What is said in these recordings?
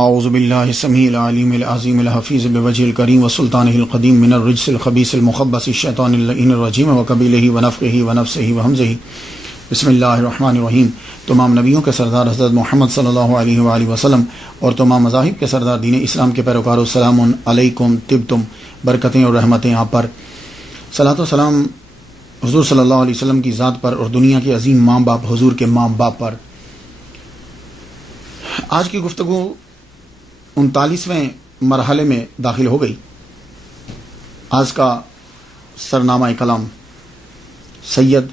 اعوذ باللہ السمیع العلیم العظیم الحفیظ بوجہ الکریم وسلطانہ القدیم من الرجس الخبیث المخبث الشیطان اللعین الرجیم وقبیلہ ونفخہ ونفسہ وہمزہ۔ بسم اللہ الرحمن الرحیم۔ تمام نبیوں کے سردار حضرت محمد صلی اللہ علیہ وآلہ وسلم اور تمام مذاہب کے سردار دین اسلام کے پیروکاروں، السلام علیکم، طبتم، برکتیں اور رحمتیں آپ پر۔ صلاۃ و سلام حضور صلی اللہ علیہ وسلم کی ذات پر اور دنیا کے عظیم ماں باپ حضور کے ماں باپ پر۔ آج کی گفتگو 39ویں مرحلے میں داخل ہو گئی۔ آج کا سرنامہ کلام سید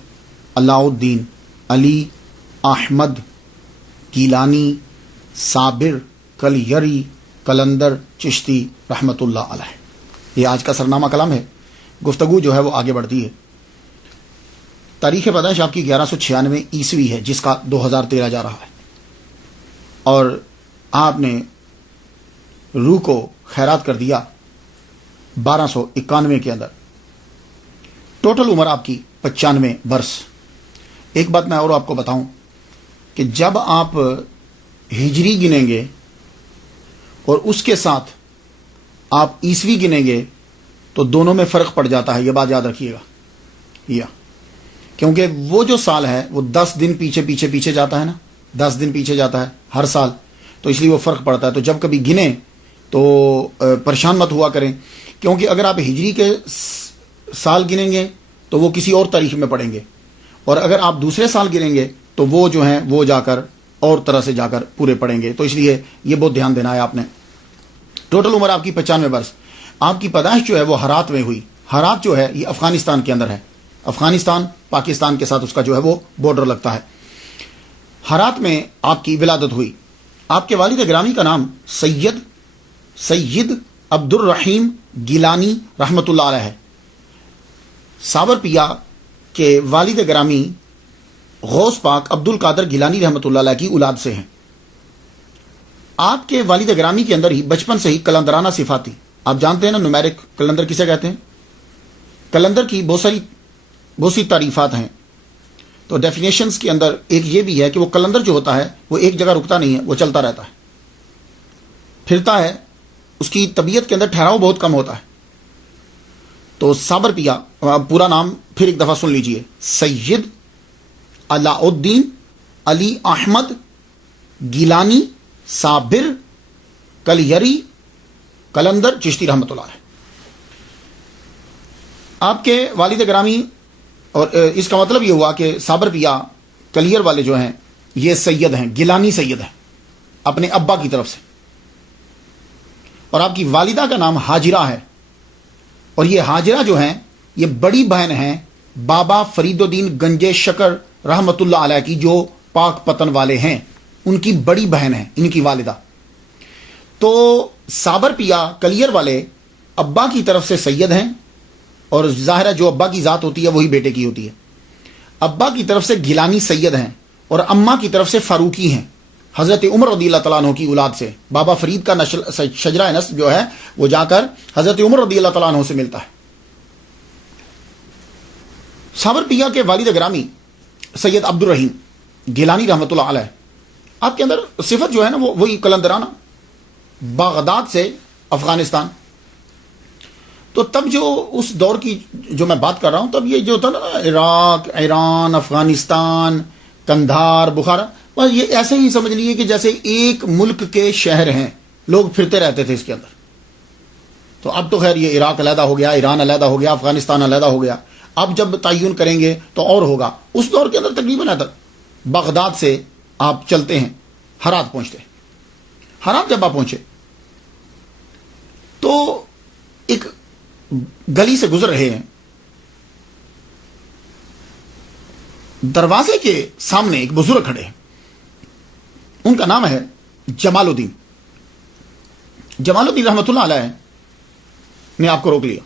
علاء الدین علی احمد گیلانی صابر کلیری قلندر چشتی رحمۃ اللہ علیہ، یہ آج کا سرنامہ کلام ہے۔ گفتگو جو ہے وہ آگے بڑھتی ہے۔ تاریخ پیدائش آپ کی 1196 عیسوی ہے، جس کا 2013 جا رہا ہے، اور آپ نے روح کو خیرات کر دیا 1291 کے اندر۔ ٹوٹل عمر آپ کی 95 برس۔ ایک بات میں اور آپ کو بتاؤں کہ جب آپ ہجری گنیں گے اور اس کے ساتھ آپ عیسوی گنیں گے تو دونوں میں فرق پڑ جاتا ہے، یہ بات یاد رکھیے گا، کیونکہ وہ جو سال ہے وہ 10 دن پیچھے جاتا ہے نا، 10 دن پیچھے جاتا ہے ہر سال، تو اس لیے وہ فرق پڑتا ہے۔ تو جب کبھی گنیں تو پریشان مت ہوا کریں، کیونکہ اگر آپ ہجری کے سال گنیں گے تو وہ کسی اور تاریخ میں پڑیں گے، اور اگر آپ دوسرے سال گنیں گے تو وہ جو ہیں وہ جا کر اور طرح سے جا کر پورے پڑیں گے، تو اس لیے یہ بہت دھیان دینا ہے آپ نے۔ ٹوٹل عمر آپ کی 95 برس۔ آپ کی پیدائش جو ہے وہ ہرات میں ہوئی۔ ہرات جو ہے یہ افغانستان کے اندر ہے، افغانستان پاکستان کے ساتھ اس کا جو ہے وہ بارڈر لگتا ہے۔ ہرات میں آپ کی ولادت ہوئی۔ آپ کے والد گرامی کا نام سید عبد الرحیم گیلانی رحمۃ اللہ علیہ ہے۔ ساور پیا کے والد گرامی غوث پاک عبد القادر گیلانی رحمۃ اللہ علیہ کی اولاد سے ہیں۔ آپ کے والد گرامی کے اندر ہی بچپن سے ہی کلندرانہ صفات تھی۔ آپ جانتے ہیں نا نومیرک کلندر کسے کہتے ہیں؟ کلندر کی بہت سی تعریفات ہیں، تو ڈیفینیشنز کے اندر ایک یہ بھی ہے کہ وہ کلندر جو ہوتا ہے وہ ایک جگہ رکتا نہیں ہے، وہ چلتا رہتا ہے، پھرتا ہے، اس کی طبیعت کے اندر ٹھہراؤ بہت کم ہوتا ہے۔ تو سابر پیا، پورا نام پھر ایک دفعہ سن لیجئے، سید علاء الدین علی احمد گیلانی صابر کلیری قلندر چشتی رحمۃ اللہ علیہ۔ آپ کے والد گرامی، اور اس کا مطلب یہ ہوا کہ صابر پیا کلیر والے جو ہیں یہ سید ہیں، گیلانی سید ہیں اپنے ابا کی طرف سے، اور آپ کی والدہ کا نام حاجرہ ہے، اور یہ حاجرہ جو ہیں یہ بڑی بہن ہیں بابا فرید الدین گنجے شکر رحمۃ اللہ علیہ کی، جو پاک پتن والے ہیں، ان کی بڑی بہن ہیں ان کی والدہ۔ تو صابر پیا کلیر والے ابا کی طرف سے سید ہیں، اور ظاہر ہے جو ابا کی ذات ہوتی ہے وہی بیٹے کی ہوتی ہے۔ ابا کی طرف سے گیلانی سید ہیں، اور اماں کی طرف سے فاروقی ہیں، حضرت عمر رضی اللہ تعالیٰ عنہ کی اولاد سے۔ بابا فرید کا شجرہ نسب جو ہے وہ جا کر حضرت عمر رضی اللہ تعالیٰ عنہ سے ملتا ہے۔ صابر پیا کے والد گرامی سید عبد الرحیم گیلانی رحمۃ اللہ علیہ، آپ کے اندر صفت جو ہے نا وہ وہی کلندرانہ، بغداد سے افغانستان۔ تو تب جو اس دور کی جو میں بات کر رہا ہوں، تب یہ جو تھا نا عراق، ایران، افغانستان، قندھار، بخارا، بس یہ ایسے ہی سمجھ لیجیے کہ جیسے ایک ملک کے شہر ہیں، لوگ پھرتے رہتے تھے اس کے اندر۔ تو اب تو خیر یہ عراق علیحدہ ہو گیا، ایران علیحدہ ہو گیا، افغانستان علیحدہ ہو گیا، اب جب تعین کریں گے تو اور ہوگا۔ اس دور کے اندر تقریباً بغداد سے آپ چلتے ہیں، ہرات پہنچتے ہیں۔ ہرات جب آپ پہنچے تو ایک گلی سے گزر رہے ہیں، دروازے کے سامنے ایک بزرگ کھڑے ہیں، ان کا نام ہے جمال الدین۔ جمال الدین رحمۃ اللہ علیہ نے آپ کو روک لیا،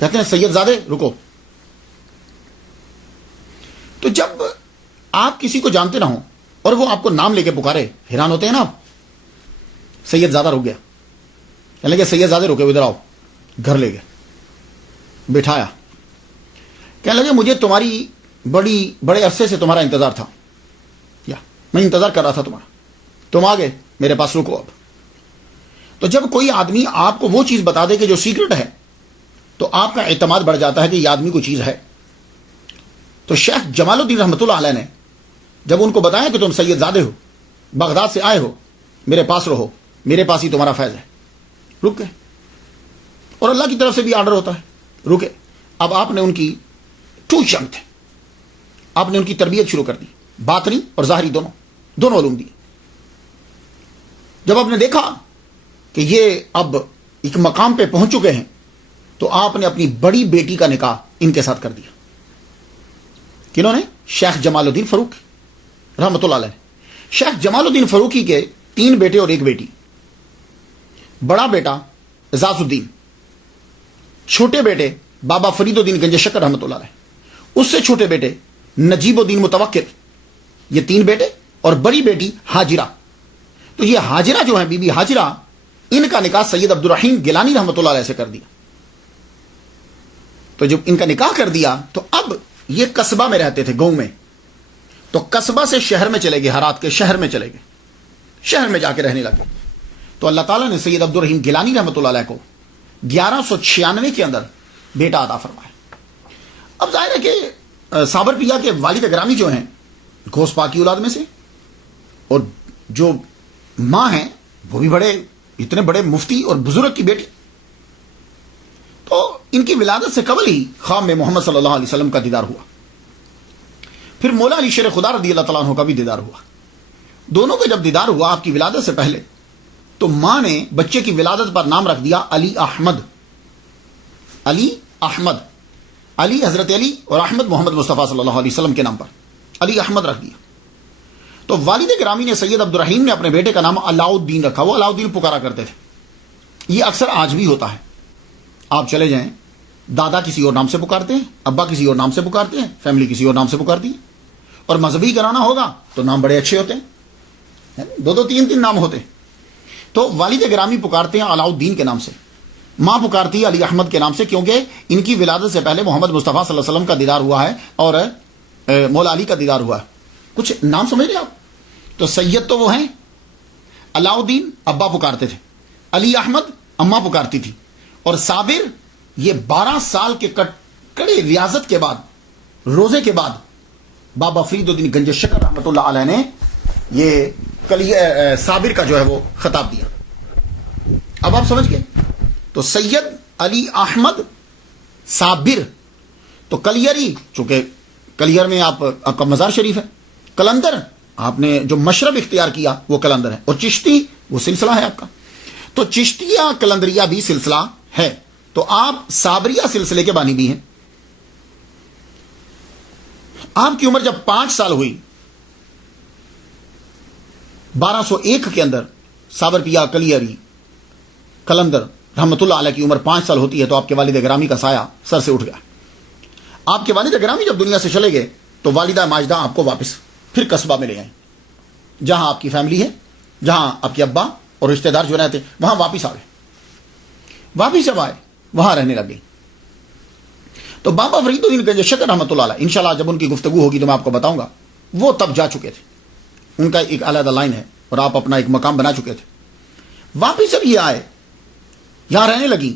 کہتے ہیں سید زادے رکو۔ تو جب آپ کسی کو جانتے نہ ہوں اور وہ آپ کو نام لے کے پکارے، حیران ہوتے ہیں نا آپ۔ سید زادہ رک گیا، کہنے لگے سید زادے رکے، ادھر آؤ۔ گھر لے گئے، بٹھایا، کہنے لگے مجھے تمہاری بڑے عرصے سے تمہارا انتظار تھا، یا میں انتظار کر رہا تھا تمہارا، تم آ گئے، میرے پاس رکو اب. تو جب کوئی آدمی آپ کو وہ چیز بتا دے کہ جو سیکرٹ ہے تو آپ کا اعتماد بڑھ جاتا ہے کہ یہ آدمی کوئی چیز ہے. تو شیخ جمال الدین رحمۃ اللہ علیہ نے جب ان کو بتایا کہ تم سید زادے ہو، بغداد سے آئے ہو، میرے پاس رہو، میرے پاس ہی تمہارا فیض ہے، رک گئے. اور اللہ کی طرف سے بھی آرڈر ہوتا ہے، رکے. اب آپ نے ان کی ٹو چنگ تھے، آپ نے ان کی تربیت شروع کر دی، باطنی اور ظاہری دونوں علوم دی. جب آپ نے دیکھا کہ یہ اب ایک مقام پہ پہنچ چکے ہیں تو آپ نے اپنی بڑی بیٹی کا نکاح ان کے ساتھ کر دیا. کنہوں نے؟ شیخ جمال الدین فاروقی رحمۃ اللہ علیہ. شیخ جمال الدین فاروقی کے 3 بیٹے اور 1 بیٹی. بڑا بیٹا اعزاز الدین، چھوٹے بیٹے بابا فرید الدین گنج شکر رحمۃ اللہ علیہ، اس سے چھوٹے بیٹے نجیب الدین متوکل. یہ 3 بیٹے اور بڑی بیٹی حاجرہ. تو یہ حاجرہ جو ہیں، بی بی حاجرہ، ان کا نکاح سید عبد الرحیم گیلانی رحمۃ اللہ علیہ سے کر دیا. تو جب ان کا نکاح کر دیا تو اب یہ قصبہ میں رہتے تھے، گاؤں میں. تو قصبہ سے شہر میں چلے گئے، ہرات کے شہر میں چلے گئے، شہر میں جا کے رہنے لگے. تو اللہ تعالیٰ نے سید عبد الرحیم گیلانی رحمۃ اللہ علیہ کو 1196 کے اندر بیٹا عطا فرمایا. اب ظاہر ہے کہ صابر پیا کے والد گرامی جو ہیں غوث پاک کی اولاد میں سے، اور جو ماں ہیں وہ بھی اتنے بڑے مفتی اور بزرگ کی بیٹی. تو ان کی ولادت سے قبل ہی خواب میں محمد صلی اللہ علیہ وسلم کا دیدار ہوا. پھر مولا علی شیر خدا رضی اللہ تعالیٰ عنہ کا بھی دیدار ہوا. دونوں کا جب دیدار ہوا آپ کی ولادت سے پہلے، تو ماں نے بچے کی ولادت پر نام رکھ دیا علی احمد. علی احمد، علی حضرت علی اور احمد محمد مصطفیٰ صلی اللہ علیہ وسلم کے نام پر علی احمد رکھ دیا. تو والد گرامی نے سید عبد الرحیم نے اپنے بیٹے کا نام علاء الدین رکھا. وہ علاء الدین پکارا کرتے تھے. یہ اکثر آج بھی ہوتا ہے. آپ چلے جائیں، دادا کسی اور نام سے پکارتے ہیں، ابا کسی اور نام سے پکارتے ہیں، فیملی کسی اور نام سے پکارتی ہے. اور مذہبی کرانا ہوگا تو نام بڑے اچھے ہوتے ہیں، 2 3 نام ہوتے ہیں. تو والد گرامی پکارتے ہیں علاء الدین کے نام سے، ماں پکارتی ہے علی احمد کے نام سے، کیونکہ ان کی ولادت سے پہلے محمد مصطفیٰ صلی اللہ علیہ وسلم کا دیدار ہوا ہے اور مولا علی کا دیدار ہوا ہے. کچھ نام سمجھ رہے آپ؟ تو سید تو وہ ہیں، علاء الدین ابا پکارتے تھے، علی احمد اماں پکارتی تھی، اور صابر یہ 12 سال کے کڑے ریاضت کے بعد، روزے کے بعد، بابا فرید الدین گنج شکر رحمۃ اللہ علیہ نے یہ صابر کا جو ہے وہ خطاب دیا. اب آپ سمجھ گئے. تو سید علی احمد صابر. تو کلیری، چونکہ کلیر میں آپ کا مزار شریف ہے، کلندر آپ نے جو مشرب اختیار کیا وہ کلندر ہے، اور چشتی وہ سلسلہ ہے آپ کا. تو چشتیہ کلندریہ بھی سلسلہ ہے. تو آپ صابریہ سلسلے کے بانی بھی ہیں. آپ کی عمر جب 5 سال ہوئی، 1201 کے اندر صابر پیا کلیری کلندر رحمۃ اللہ علیہ کی عمر 5 سال ہوتی ہے تو آپ کے والد گرامی کا سایہ سر سے اٹھ گیا. آپ کے والد گرامی جب دنیا سے چلے گئے تو والدہ ماجدہ آپ کو واپس پھر قصبہ میں لے آئیں، جہاں آپ کی فیملی ہے، جہاں آپ کے ابا اور رشتہ دار جو رہتے وہاں واپس آ گئے. واپس جب آئے وہاں رہنے لگے. تو بابا فرید الدین گنج شکر رحمۃ اللہ علیہ، انشاءاللہ جب ان کی گفتگو ہوگی تو میں آپ کو بتاؤں گا، وہ تب جا چکے تھے. ان کا ایک علیحدہ لائن ہے اور آپ اپنا ایک مقام بنا چکے تھے. واپس جب یہ آئے، یہاں رہنے لگی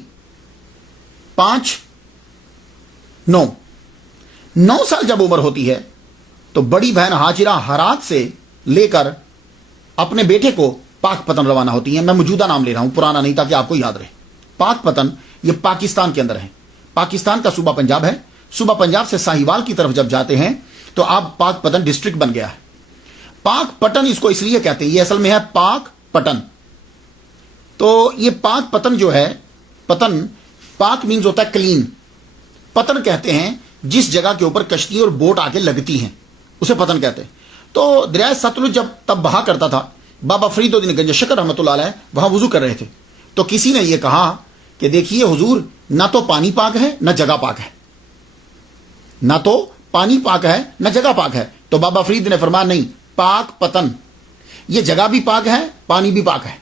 9 سال جب عمر ہوتی ہے تو بڑی بہن حاجرہ ہرات سے لے کر اپنے بیٹے کو پاک پتن روانہ ہوتی ہیں. میں موجودہ نام لے رہا ہوں، پرانا نہیں، تاکہ آپ کو یاد رہے. پاک پتن یہ پاکستان کے اندر ہے. پاکستان کا صوبہ پنجاب ہے. صوبہ پنجاب سے ساہیوال کی طرف جب جاتے ہیں تو آپ پاک پتن ڈسٹرکٹ بن گیا ہے. پاک پٹن اس کو اس لیے کہتے ہیں، یہ اصل میں ہے پاک پٹن. تو یہ پاک پتن جو ہے، پتن پاک مینز ہوتا ہے کلین، پتن کہتے ہیں جس جگہ کے اوپر کشتی اور بوٹ آ کے لگتی ہیں اسے پتن کہتے ہیں. تو دریائے ستلج جب تب بہا کرتا تھا، بابا فرید الدین گنج شکر رحمۃ اللہ علیہ وہاں وضو کر رہے تھے. تو کسی نے یہ کہا کہ دیکھیے حضور، نہ تو پانی پاک ہے نہ جگہ پاک ہے، نہ تو پانی پاک ہے نہ جگہ پاک ہے. تو بابا فرید نے فرمایا نہیں، پاک پتن، یہ جگہ بھی پاک ہے پانی بھی پاک ہے.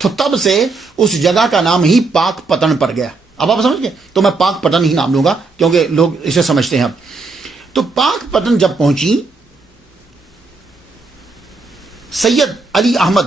تو تب سے اس جگہ کا نام ہی پاک پتن پڑ گیا. اب آپ سمجھ گئے. تو میں پاک پتن ہی نام لوں گا کیونکہ لوگ اسے سمجھتے ہیں. اب تو پاک پتن جب پہنچی، سید علی احمد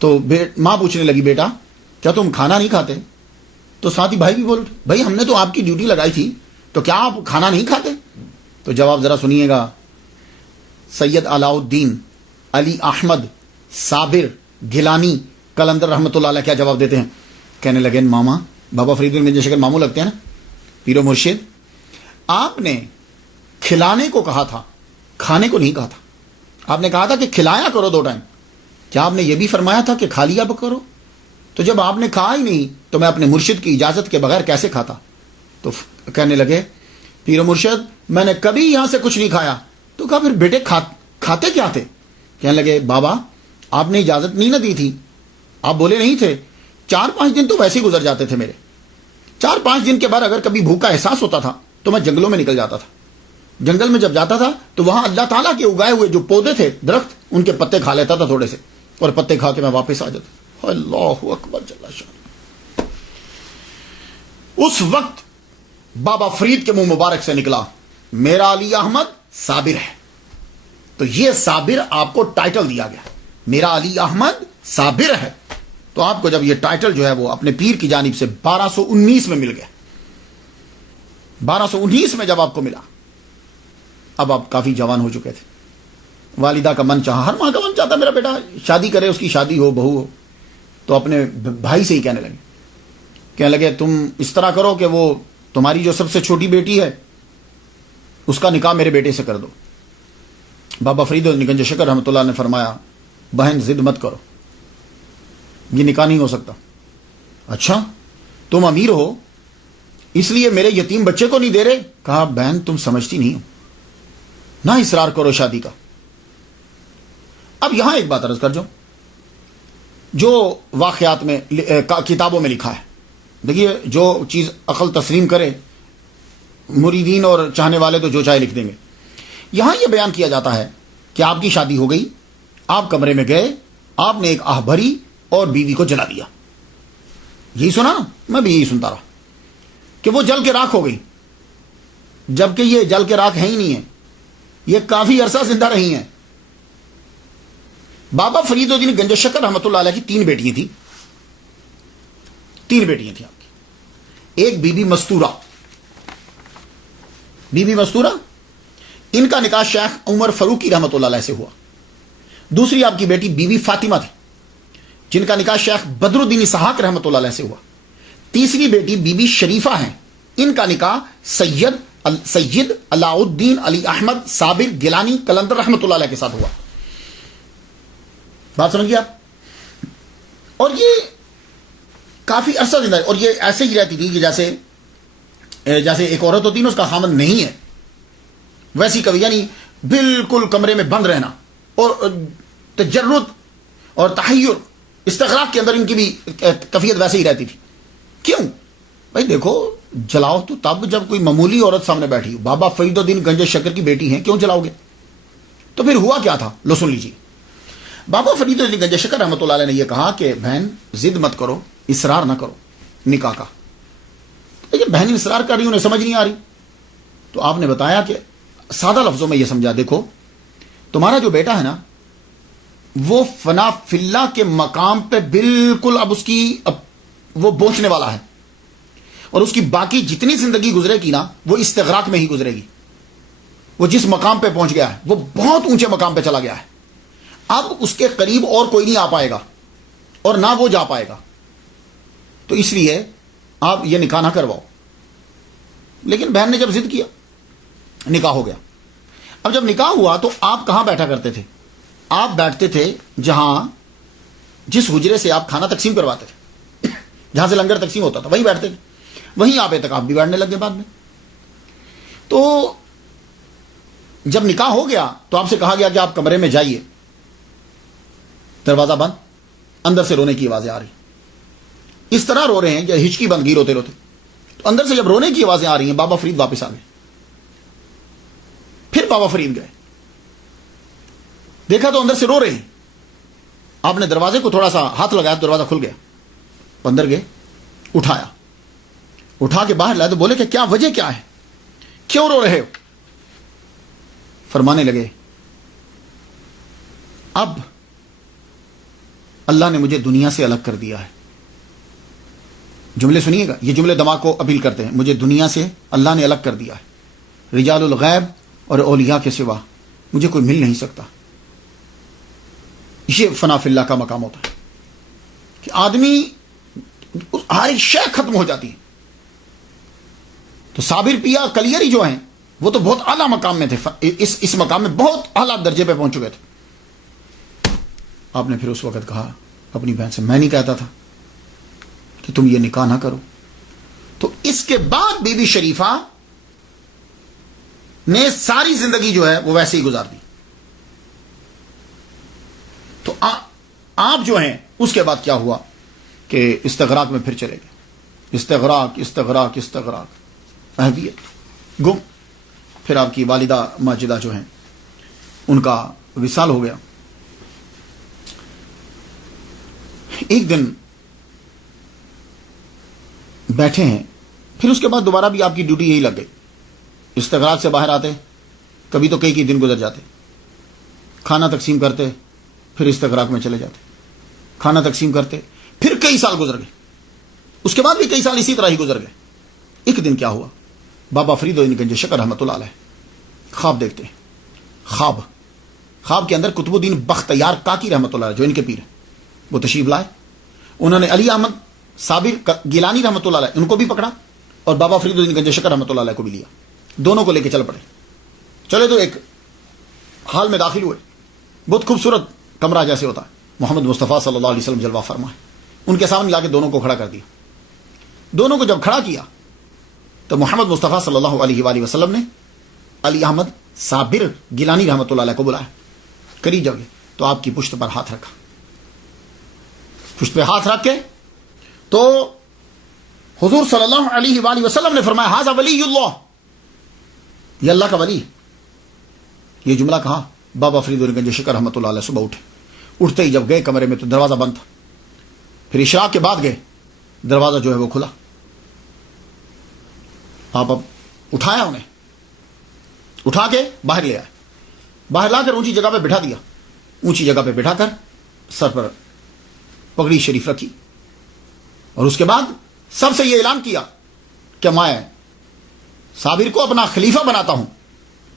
تو ماں پوچھنے لگی بیٹا کیا تم کھانا نہیں کھاتے؟ تو ساتھی بھائی بھی بول اٹھے بھائی ہم نے تو آپ کی ڈیوٹی لگائی تھی تو کیا آپ کھانا نہیں کھاتے؟ تو جواب ذرا سنیے گا. سید علاء الدین علی احمد صابر گیلانی قلندر رحمۃ اللہ علیہ کیا جواب دیتے ہیں؟ کہنے لگے ماما بابا فرید گنج شکر ماموں لگتے ہیں نا پیر و مرشد, آپ نے کھلانے کو کہا تھا کھانے کو نہیں کہا تھا. آپ نے کہا تھا کہ کھلایا کرو 2 ٹائم. کیا آپ نے یہ بھی فرمایا تھا کہ کھا لیا کرو؟ تو جب آپ نے کھا ہی نہیں تو میں اپنے مرشد کی اجازت کے بغیر کیسے کھاتا؟ تو کہنے لگے پیر و مرشد میں نے کبھی یہاں سے کچھ نہیں کھایا. تو کہا پھر بیٹے کھاتے کیا تھے؟ کہنے لگے بابا آپ نے اجازت نہیں نہ دی تھی, آپ بولے نہیں تھے. 4-5 دن تو ویسے ہی گزر جاتے تھے میرے. 4-5 دن کے بعد اگر کبھی بھوک کا احساس ہوتا تھا تو میں جنگلوں میں نکل جاتا تھا. جنگل میں جب جاتا تھا تو وہاں اللہ تعالیٰ کے اگائے ہوئے جو پودے تھے درخت ان کے پتے کھا لیتا تھا تھوڑے سے, اور پتے کھا کے میں واپس آ جاتا. اللہ اکبر جل شان. اس وقت بابا فرید کے منہ مبارک سے نکلا میرا علی احمد صابر ہے. تو یہ صابر آپ کو ٹائٹل دیا گیا, میرا علی احمد صابر ہے. تو آپ کو جب یہ ٹائٹل جو ہے وہ اپنے پیر کی جانب سے 1219 میں مل گیا, 1219 میں جب آپ کو ملا, اب آپ کافی جوان ہو چکے تھے. والدہ کا من چاہا, ہر ماں کا من چاہتا میرا بیٹا شادی کرے, اس کی شادی ہو, بہو ہو. تو اپنے بھائی سے ہی کہنے لگے تم اس طرح کرو کہ وہ تمہاری جو سب سے چھوٹی بیٹی ہے اس کا نکاح میرے بیٹے سے کر دو. بابا فرید گنج شکر رحمۃ اللہ نے فرمایا بہن ضد مت کرو, یہ نکاح نہیں ہو سکتا. اچھا تم امیر ہو اس لیے میرے یتیم بچے کو نہیں دے رہے؟ کہا بہن تم سمجھتی نہیں ہو, نہ اصرار کرو شادی کا. اب یہاں ایک بات عرض کر جو واقعات میں کتابوں میں لکھا ہے, دیکھیے جو چیز عقل تسلیم کرے, مریدین اور چاہنے والے تو جو چاہے لکھ دیں گے. یہاں یہ بیان کیا جاتا ہے کہ آپ کی شادی ہو گئی, آپ کمرے میں گئے, آپ نے ایک آہ بھری اور بیوی کو جلا دیا. یہی سنا نا, میں بھی یہی سنتا رہا کہ وہ جل کے راکھ ہو گئی, جبکہ یہ جل کے راکھ ہے ہی نہیں ہے, یہ کافی عرصہ زندہ رہی ہیں. بابا فرید الدین گنج شکر رحمۃ اللہ علیہ کی 3 بیٹیاں تھیں. 3 بیٹیاں تھیں آپ کی. ایک بی بی مستورہ, ان کا نکاح شیخ عمر فاروقی رحمۃ اللہ علیہ سے ہوا. دوسری آپ کی بیٹی بی بی فاطمہ تھی جن کا نکاح شیخ بدر الدین اسحاق رحمۃ اللہ علیہ سے ہوا. تیسری بیٹی بی بی شریفہ ہیں, ان کا نکاح سید علاء الدین علی احمد صابر گیلانی قلندر رحمۃ اللہ علیہ کے ساتھ ہوا. بات سمجھ گیا آپ؟ اور یہ کافی عرصہ زندہ, اور یہ ایسے ہی رہتی تھی کہ جیسے ایک عورت ہوتی ہے نا, اس کا خامن نہیں ہے, ویسی کبھی, یعنی بالکل کمرے میں بند رہنا اور تجرد اور تحیر استغراق کے اندر ان کی بھی کیفیت ویسے ہی رہتی تھی. کیوں بھائی؟ دیکھو جلاؤ تو تب جب کوئی معمولی عورت سامنے بیٹھی ہو. بابا فرید الدین گنج شکر کی بیٹی ہیں, کیوں جلاؤ گے؟ تو پھر ہوا کیا تھا, لو سن لیجیے. بابا فرید الدین گنج شکر رحمۃ اللہ علیہ نے یہ کہا کہ بہن ضد مت کرو, اصرار نہ کرو نکاح کا. لیکن بہن اصرار کر رہی, انہیں سمجھ نہیں آ رہی. تو آپ نے بتایا کہ سادہ لفظوں میں یہ سمجھا, دیکھو تمہارا جو بیٹا ہے نا وہ فنا فی اللہ کے مقام پہ بالکل اب وہ پہنچنے والا ہے, اور اس کی باقی جتنی زندگی گزرے گی نا وہ استغراق میں ہی گزرے گی. وہ جس مقام پہ پہنچ گیا ہے وہ بہت اونچے مقام پہ چلا گیا ہے. اب اس کے قریب اور کوئی نہیں آ پائے گا اور نہ وہ جا پائے گا. تو اس لیے آپ یہ نکاح نہ کرواؤ. لیکن بہن نے جب ضد کیا, نکاح ہو گیا. اب جب نکاح ہوا تو آپ کہاں بیٹھا کرتے تھے؟ آپ بیٹھتے تھے جس حجرے سے آپ کھانا تقسیم کرواتے تھے, جہاں سے لنگر تقسیم ہوتا تھا, وہیں بیٹھتے تھے. وہیں آپ اعتکاف بھی بیٹھنے لگے بعد میں. تو جب نکاح ہو گیا تو آپ سے کہا گیا کہ آپ کمرے میں جائیے. دروازہ بند, اندر سے رونے کی آوازیں آ رہی, اس طرح رو رہے ہیں کہ ہچکی بند گی روتے روتے. تو اندر سے جب رونے کی آوازیں آ رہی ہیں, بابا فرید واپس آ گئے. پھر بابا فرید گئے, دیکھا تو اندر سے رو رہے ہیں. آپ نے دروازے کو تھوڑا سا ہاتھ لگایا, دروازہ کھل گیا. اندر گئے, اٹھا کے باہر لائے تو بولے کہ کیا وجہ کیا ہے, کیوں رو رہے ہو؟ فرمانے لگے اب اللہ نے مجھے دنیا سے الگ کر دیا ہے. جملے سنیے گا, یہ جملے دماغ کو اپیل کرتے ہیں. مجھے دنیا سے اللہ نے الگ کر دیا ہے. رجال الغیب اور اولیاء کے سوا مجھے کوئی مل نہیں سکتا. یہ فنا فی اللہ کا مقام ہوتا ہے کہ آدمی ہر ایک شے ختم ہو جاتی ہے. تو صابر پیا کلیری جو ہیں وہ تو بہت اعلیٰ مقام میں تھے, اس مقام میں بہت اعلیٰ درجے پہ پہنچ چکے تھے. آپ نے پھر اس وقت کہا اپنی بہن سے, میں نہیں کہتا تھا کہ تم یہ نکاح نہ کرو. تو اس کے بعد بی بی شریفہ نے ساری زندگی جو ہے وہ ویسے ہی گزار دی. تو آپ جو ہیں اس کے بعد کیا ہوا کہ استغراق میں پھر چلے گئے. استغراق استغراق استغراق اہلیت گم. پھر آپ کی والدہ ماجدہ جو ہیں ان کا وصال ہو گیا. ایک دن بیٹھے ہیں, پھر اس کے بعد دوبارہ بھی آپ کی ڈیوٹی یہی لگ گئی. استغراق سے باہر آتے, کبھی تو کئی دن گزر جاتے, کھانا تقسیم کرتے, پھر استغراق میں چلے جاتے, کھانا تقسیم کرتے, پھر کئی سال گزر گئے. اس کے بعد بھی کئی سال اسی طرح ہی گزر گئے. ایک دن کیا ہوا, بابا فرید گنج شکر رحمۃ اللہ علیہ خواب دیکھتے ہیں. خواب کے اندر قطب الدین بختیار کاکی رحمۃ اللہ علیہ جو ان کے پیر ہیں وہ تشریف لائے. انہوں نے علی احمد صابر گیلانی رحمۃ اللہ علیہ ان کو بھی پکڑا اور بابا فرید الدین گنج شکر رحمۃ اللہ علیہ کو بھی لیا. دونوں کو لے کے چل پڑے. چلے تو ایک حال میں داخل ہوئے, بہت خوبصورت کمرہ جیسے ہوتا ہے, محمد مصطفیٰ صلی اللہ علیہ وسلم جلوہ فرما ہے. ان کے سامنے لا کے دونوں کو کھڑا کر دیا. دونوں کو جب کھڑا کیا تو محمد مصطفیٰ صلی اللہ علیہ وآلہ وسلم نے علی احمد صابر گیلانی رحمۃ اللہ علیہ کو بلایا. قریب جب گئے تو آپ کی پشت پر ہاتھ رکھا. پشت پہ ہاتھ رکھ کے تو حضور صلی اللہ علیہ وآلہ وسلم نے فرمایا ھذا ولی اللہ, یہ اللہ کا ولی. یہ جملہ کہا, بابا فرید گنج شکر رحمۃ اللہ علیہ صبح اٹھے. اٹھتے ہی جب گئے کمرے میں تو دروازہ بند تھا. پھر اشراق کے بعد گئے, دروازہ جو ہے وہ کھلا. آپ اب اٹھایا, انہیں اٹھا کے باہر لے آئے. باہر لا کر اونچی جگہ پہ بٹھا دیا. اونچی جگہ پہ بٹھا کر سر پر پگڑی شریف رکھی اور اس کے بعد سب سے یہ اعلان کیا کہ میں صابر کو اپنا خلیفہ بناتا ہوں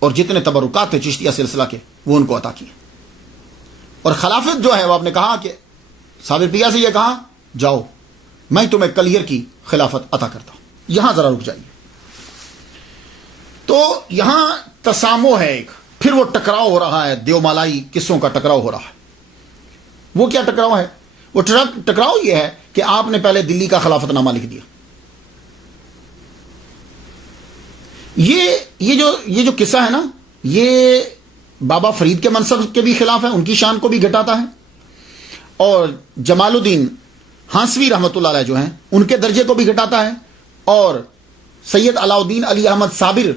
اور جتنے تبرکات تھے چشتیہ سلسلہ کے وہ ان کو عطا کیے. اور خلافت جو ہے وہ آپ نے کہا کہ صابر پیا سے یہ کہا جاؤ میں تمہیں کلیئر کی خلافت عطا کرتا ہوں. یہاں ذرا رک جائیے. تو یہاں تسامو ہے ایک, پھر وہ ٹکراؤ ہو رہا ہے, دیو مالائی قصوں کا ٹکراؤ ہو رہا ہے. وہ کیا ٹکراؤ ہے؟ وہ ٹکراؤ یہ ہے کہ آپ نے پہلے دلی کا خلافت نامہ لکھ دیا. یہ جو قصہ ہے نا, یہ بابا فرید کے منصب کے بھی خلاف ہے, ان کی شان کو بھی گھٹاتا ہے, اور جمال الدین ہانسوی رحمۃ اللہ علیہ جو ہیں ان کے درجے کو بھی گھٹاتا ہے, اور سید علاء الدین علی احمد صابر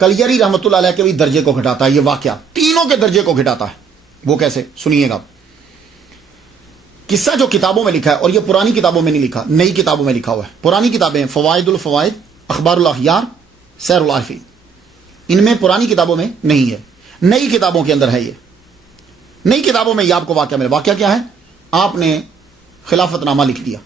کلیری رحمۃ اللہ علیہ کے بھی درجے کو گھٹاتا ہے. یہ واقعہ تینوں کے درجے کو گھٹاتا ہے. وہ کیسے, سنیے گا. قصہ جو کتابوں میں لکھا ہے, اور یہ پرانی کتابوں میں نہیں لکھا, نئی کتابوں میں لکھا ہوا ہے. پرانی کتابیں فوائد الفوائد, اخبار الاخیار, سیر العارفین, ان میں پرانی کتابوں میں نہیں ہے, نئی کتابوں کے اندر ہے. یہ نئی کتابوں میں یہ آپ کو واقعہ ملے. واقعہ کیا ہے؟ آپ نے خلافت نامہ لکھ دیا,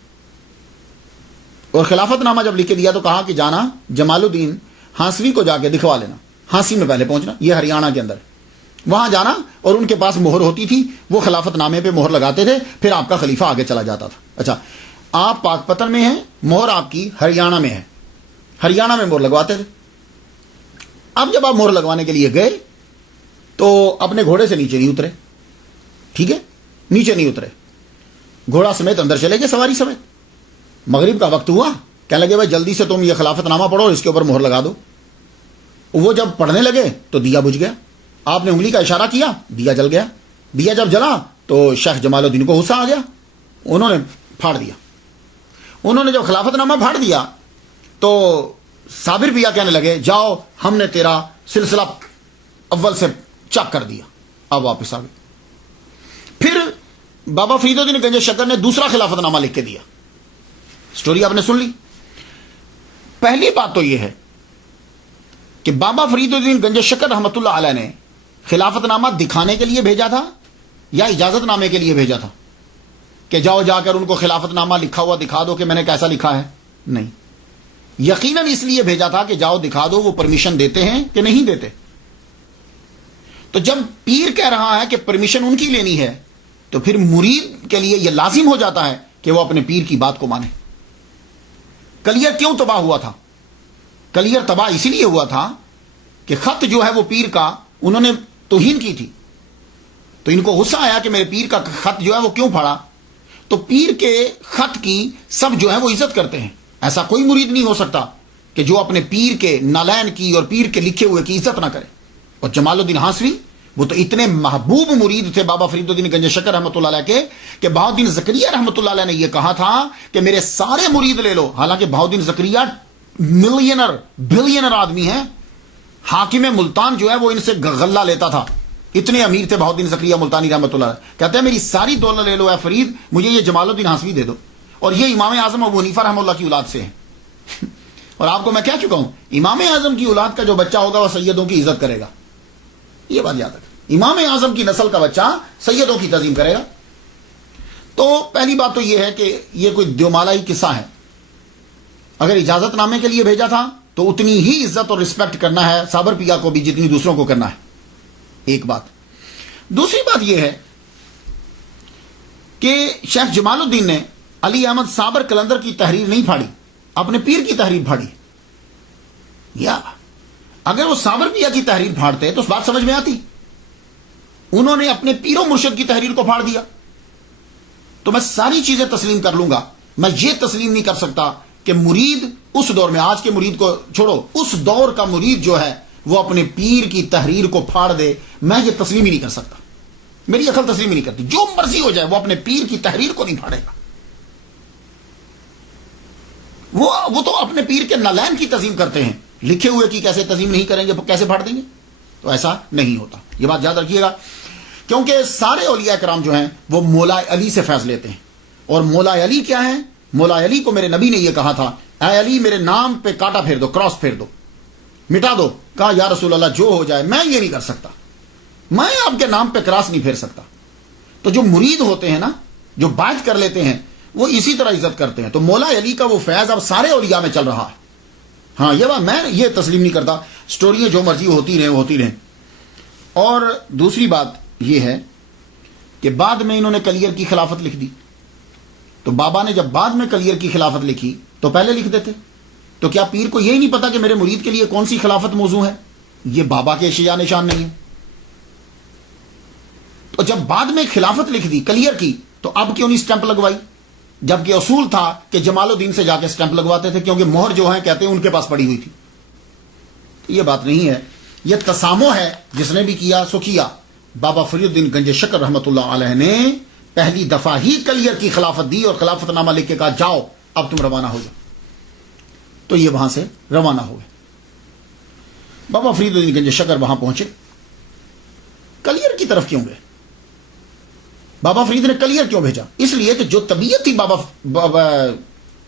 اور خلافت نامہ جب لکھ کے دیا تو کہا کہ جانا جمال الدین ہانسوی کو جا کے دکھوا لینا. ہانسی میں پہلے پہنچنا, یہ ہریانہ کے اندر, وہاں جانا, اور ان کے پاس مہر ہوتی تھی, وہ خلافت نامے پہ مہر لگاتے تھے, پھر آپ کا خلیفہ آگے چلا جاتا تھا. اچھا, آپ پاک پتن میں ہیں, مہر آپ کی ہریانہ میں ہے, ہریانہ میں مہر لگواتے تھے. اب جب آپ مہر لگوانے کے لیے گئے تو اپنے گھوڑے سے نیچے نہیں اترے. ٹھیک ہے, نیچے نہیں اترے, گھوڑا سمیت اندر چلے گئے, سواری سمیت. مغرب کا وقت ہوا, کہنے لگے بھائی جلدی سے تم یہ خلافت نامہ پڑھو, اس کے اوپر مہر لگا دو. وہ جب پڑھنے لگے تو دیا بجھ گیا. آپ نے انگلی کا اشارہ کیا, دیا جل گیا. دیا جب جلا تو شیخ جمال الدین کو غصہ آ گیا, انہوں نے پھاڑ دیا. انہوں نے جب خلافت نامہ پھاڑ دیا تو صابر پیا کہنے لگے جاؤ ہم نے تیرا سلسلہ اول سے چاک کر دیا, اب واپس آ گئے. پھر بابا فرید الدین گنج شکر نے دوسرا خلافت نامہ لکھ کے دیا. سٹوری آپ نے سن لی. پہلی بات تو یہ ہے کہ بابا فرید الدین گنج شکر رحمۃ اللہ علیہ نے خلافت نامہ دکھانے کے لیے بھیجا تھا یا اجازت نامے کے لیے بھیجا تھا؟ کہ جاؤ جا کر ان کو خلافت نامہ لکھا ہوا دکھا دو کہ میں نے کیسا لکھا ہے؟ نہیں، یقیناً اس لیے بھیجا تھا کہ جاؤ دکھا دو وہ پرمیشن دیتے ہیں کہ نہیں دیتے. تو جب پیر کہہ رہا ہے کہ پرمیشن ان کی لینی ہے تو پھر مرید کے لیے یہ لازم ہو جاتا ہے کہ وہ اپنے پیر کی بات کو مانے. کلیئر کیوں تباہ ہوا تھا؟ کلیئر تباہ اسی لیے ہوا تھا کہ خط جو ہے وہ پیر کا انہوں نے توہین کی تھی. تو ان کو غصہ آیا کہ میرے پیر کا خط جو ہے وہ کیوں پھاڑا. تو پیر کے خط کی سب جو ہے وہ عزت کرتے ہیں. ایسا کوئی مرید نہیں ہو سکتا کہ جو اپنے پیر کے نالین کی اور پیر کے لکھے ہوئے کی عزت نہ کرے. اور جمال الدین ہانسوی وہ تو اتنے محبوب مرید تھے بابا فرید الدین گنج شکر رحمۃ اللہ علیہ کے کہ بہاؤالدین زکریا رحمۃ اللہ علیہ نے یہ کہا تھا کہ میرے سارے مرید لے لو. حالانکہ بہاؤالدین زکریا ملینر بلینر آدمی ہیں. حاکم ملتان جو ہے وہ ان سے غلہ لیتا تھا. اتنے امیر تھے بہاؤالدین زکریا ملتانی رحمۃ اللہ علیہ. کہتے ہیں میری ساری دولت لے لو اے فرید, مجھے یہ جمال الدین ہانسوی دے دو. اور یہ امام اعظم ابو حنیفہ رحمہ اللہ کی اولاد سے ہیں. اور آپ کو میں کہہ چکا ہوں امام اعظم کی اولاد کا جو بچہ ہوگا وہ سیدوں کی عزت کرے گا. یہ بات یاد رکھیں, امام اعظم کی نسل کا بچہ سیدوں کی تعظیم کرے گا. تو پہلی بات تو یہ ہے کہ یہ کوئی دیومالائی قصہ ہے. اگر اجازت نامے کے لیے بھیجا تھا تو اتنی ہی عزت اور رسپیکٹ کرنا ہے صابر پیا کو بھی جتنی دوسروں کو کرنا ہے. ایک بات. دوسری بات یہ ہے کہ شیخ جمال الدین نے علی احمد صابر کلندر کی تحریر نہیں پھاڑی, اپنے پیر کی تحریر پھاڑی. یا اگر وہ صابر پیا کی تحریر پھاڑتے تو اس بات سمجھ میں آتی. انہوں نے اپنے پیر و مرشد کی تحریر کو پھاڑ دیا. تو میں ساری چیزیں تسلیم کر لوں گا, میں یہ تسلیم نہیں کر سکتا کہ مرید اس دور میں, آج کے مرید کو چھوڑو, اس دور کا مرید جو ہے وہ اپنے پیر کی تحریر کو پھاڑ دے. میں یہ تسلیم ہی نہیں کر سکتا, میری عقل تسلیم ہی نہیں کرتی. جو مرضی ہو جائے وہ اپنے پیر کی تحریر کو نہیں پھاڑے گا. وہ تو اپنے پیر کے نالین کی تعظیم کرتے ہیں, لکھے ہوئے کی کیسے تعظیم نہیں کریں گے, کیسے پھاڑ دیں گے؟ تو ایسا نہیں ہوتا. یہ بات یاد رکھیے گا, کیونکہ سارے اولیاء کرام جو ہیں وہ مولا علی سے فیض لیتے ہیں. اور مولا علی کیا ہے؟ مولا علی کو میرے نبی نے یہ کہا تھا, اے علی میرے نام پہ کاٹا پھیر دو, کراس پھیر دو, مٹا دو. کہا یا رسول اللہ جو ہو جائے, میں یہ نہیں کر سکتا, میں آپ کے نام پہ کراس نہیں پھیر سکتا. تو جو مرید ہوتے ہیں نا, جو بیعت کر لیتے ہیں, وہ اسی طرح عزت کرتے ہیں. تو مولا علی کا وہ فیض اب سارے اولیاء میں چل رہا ہے. ہاں یہ بات میں یہ تسلیم نہیں کرتا. سٹوریاں جو مرضی ہوتی رہیں وہ ہوتی رہیں. اور دوسری بات یہ ہے کہ بعد میں انہوں نے کلیئر کی خلافت لکھ دی. تو بابا نے جب بعد میں کلیئر کی خلافت لکھی تو پہلے لکھ دیتے. تو کیا پیر کو یہی نہیں پتا کہ میرے مرید کے لیے کون سی خلافت موضوع ہے؟ یہ بابا کے اشیاء نشان نہیں ہے. تو جب بعد میں خلافت لکھ دی, کلیئر کی, تو اب کیوں نہیں سٹیمپ لگوائی؟ جبکہ اصول تھا کہ جمال الدین سے جا کے سٹیمپ لگواتے تھے, کیونکہ مہر جو ہے کہتے ہیں ان کے پاس پڑی ہوئی تھی. یہ بات نہیں ہے, یہ تسامح ہے. جس نے بھی کیا سو کیا. بابا فرید الدین گنج شکر رحمۃ اللہ علیہ نے پہلی دفعہ ہی کلیئر کی خلافت دی اور خلافت نامہ لکھ کے کہا جاؤ اب تم روانہ ہو جاؤ. تو یہ وہاں سے روانہ ہوئے. بابا فرید الدین گنج شکر وہاں پہنچے, کلیئر کی طرف کیوں گئے؟ بابا فرید نے کلیئر کیوں بھیجا؟ اس لیے کہ جو طبیعت تھی بابا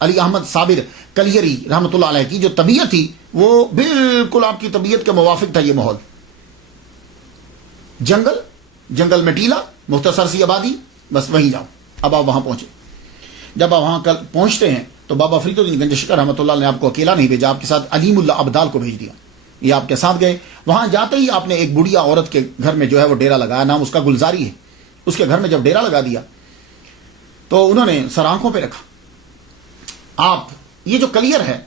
علی احمد صابر کلیری رحمۃ اللہ علیہ کی, جو طبیعت تھی وہ بالکل آپ کی طبیعت کے موافق تھا. یہ ماحول جنگل میں ٹیلا, مختصر سی آبادی, بس وہیں جاؤ. اب آپ وہاں پہنچے. جب آپ وہاں کل پہنچتے ہیں تو بابا فرید الدین گنج شکر رحمۃ اللہ نے آپ کو اکیلا نہیں بھیجا, آپ کے ساتھ علیم اللہ ابدال کو بھیج دیا. یہ آپ کے ساتھ گئے. وہاں جاتے ہی آپ نے ایک بڑھیا عورت کے گھر میں جو ہے وہ ڈیرا لگایا, نام اس کا گلزاری ہے. اس کے گھر میں جب ڈیرا لگا دیا تو انہوں نے سر آنکھوں پہ رکھا. آپ یہ جو کلیئر ہے,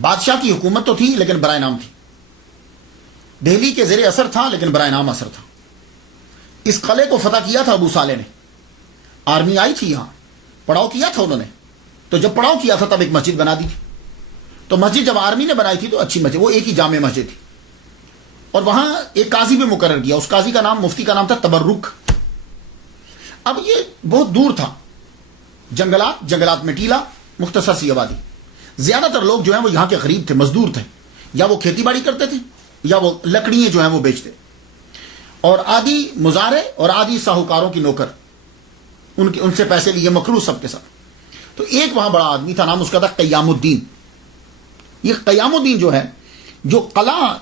بادشاہ کی حکومت تو تھی لیکن برائے نام تھی. دہلی کے زیر اثر تھا لیکن برائے نام اثر تھا. اس قلعے کو فتح کیا تھا ابو صالح نے. آرمی آئی تھی یہاں, پڑاؤ کیا تھا انہوں نے. تو جب پڑاؤ کیا تھا تب ایک مسجد بنا دی تھی. تو مسجد جب آرمی نے بنائی تھی تو اچھی مسجد, وہ ایک ہی جامع مسجد تھی. اور وہاں ایک قاضی بھی مقرر کیا. اس قاضی کا نام, مفتی کا نام تھا تبرک. اب یہ بہت دور تھا, جنگلات میں ٹیلا, مختصر سی آبادی. زیادہ تر لوگ جو ہیں وہ یہاں کے غریب تھے, مزدور تھے, یا وہ کھیتی باڑی کرتے تھے یا وہ لکڑیاں جو ہیں وہ بیچتے. اور آدھی مزارے اور آدھی ساہوکاروں کی نوکر, ان سے پیسے لیے مقروض سب کے ساتھ. تو ایک وہاں بڑا آدمی تھا, نام اس کا تھا قیام الدین. یہ قیام الدین جو ہے, جو قلعہ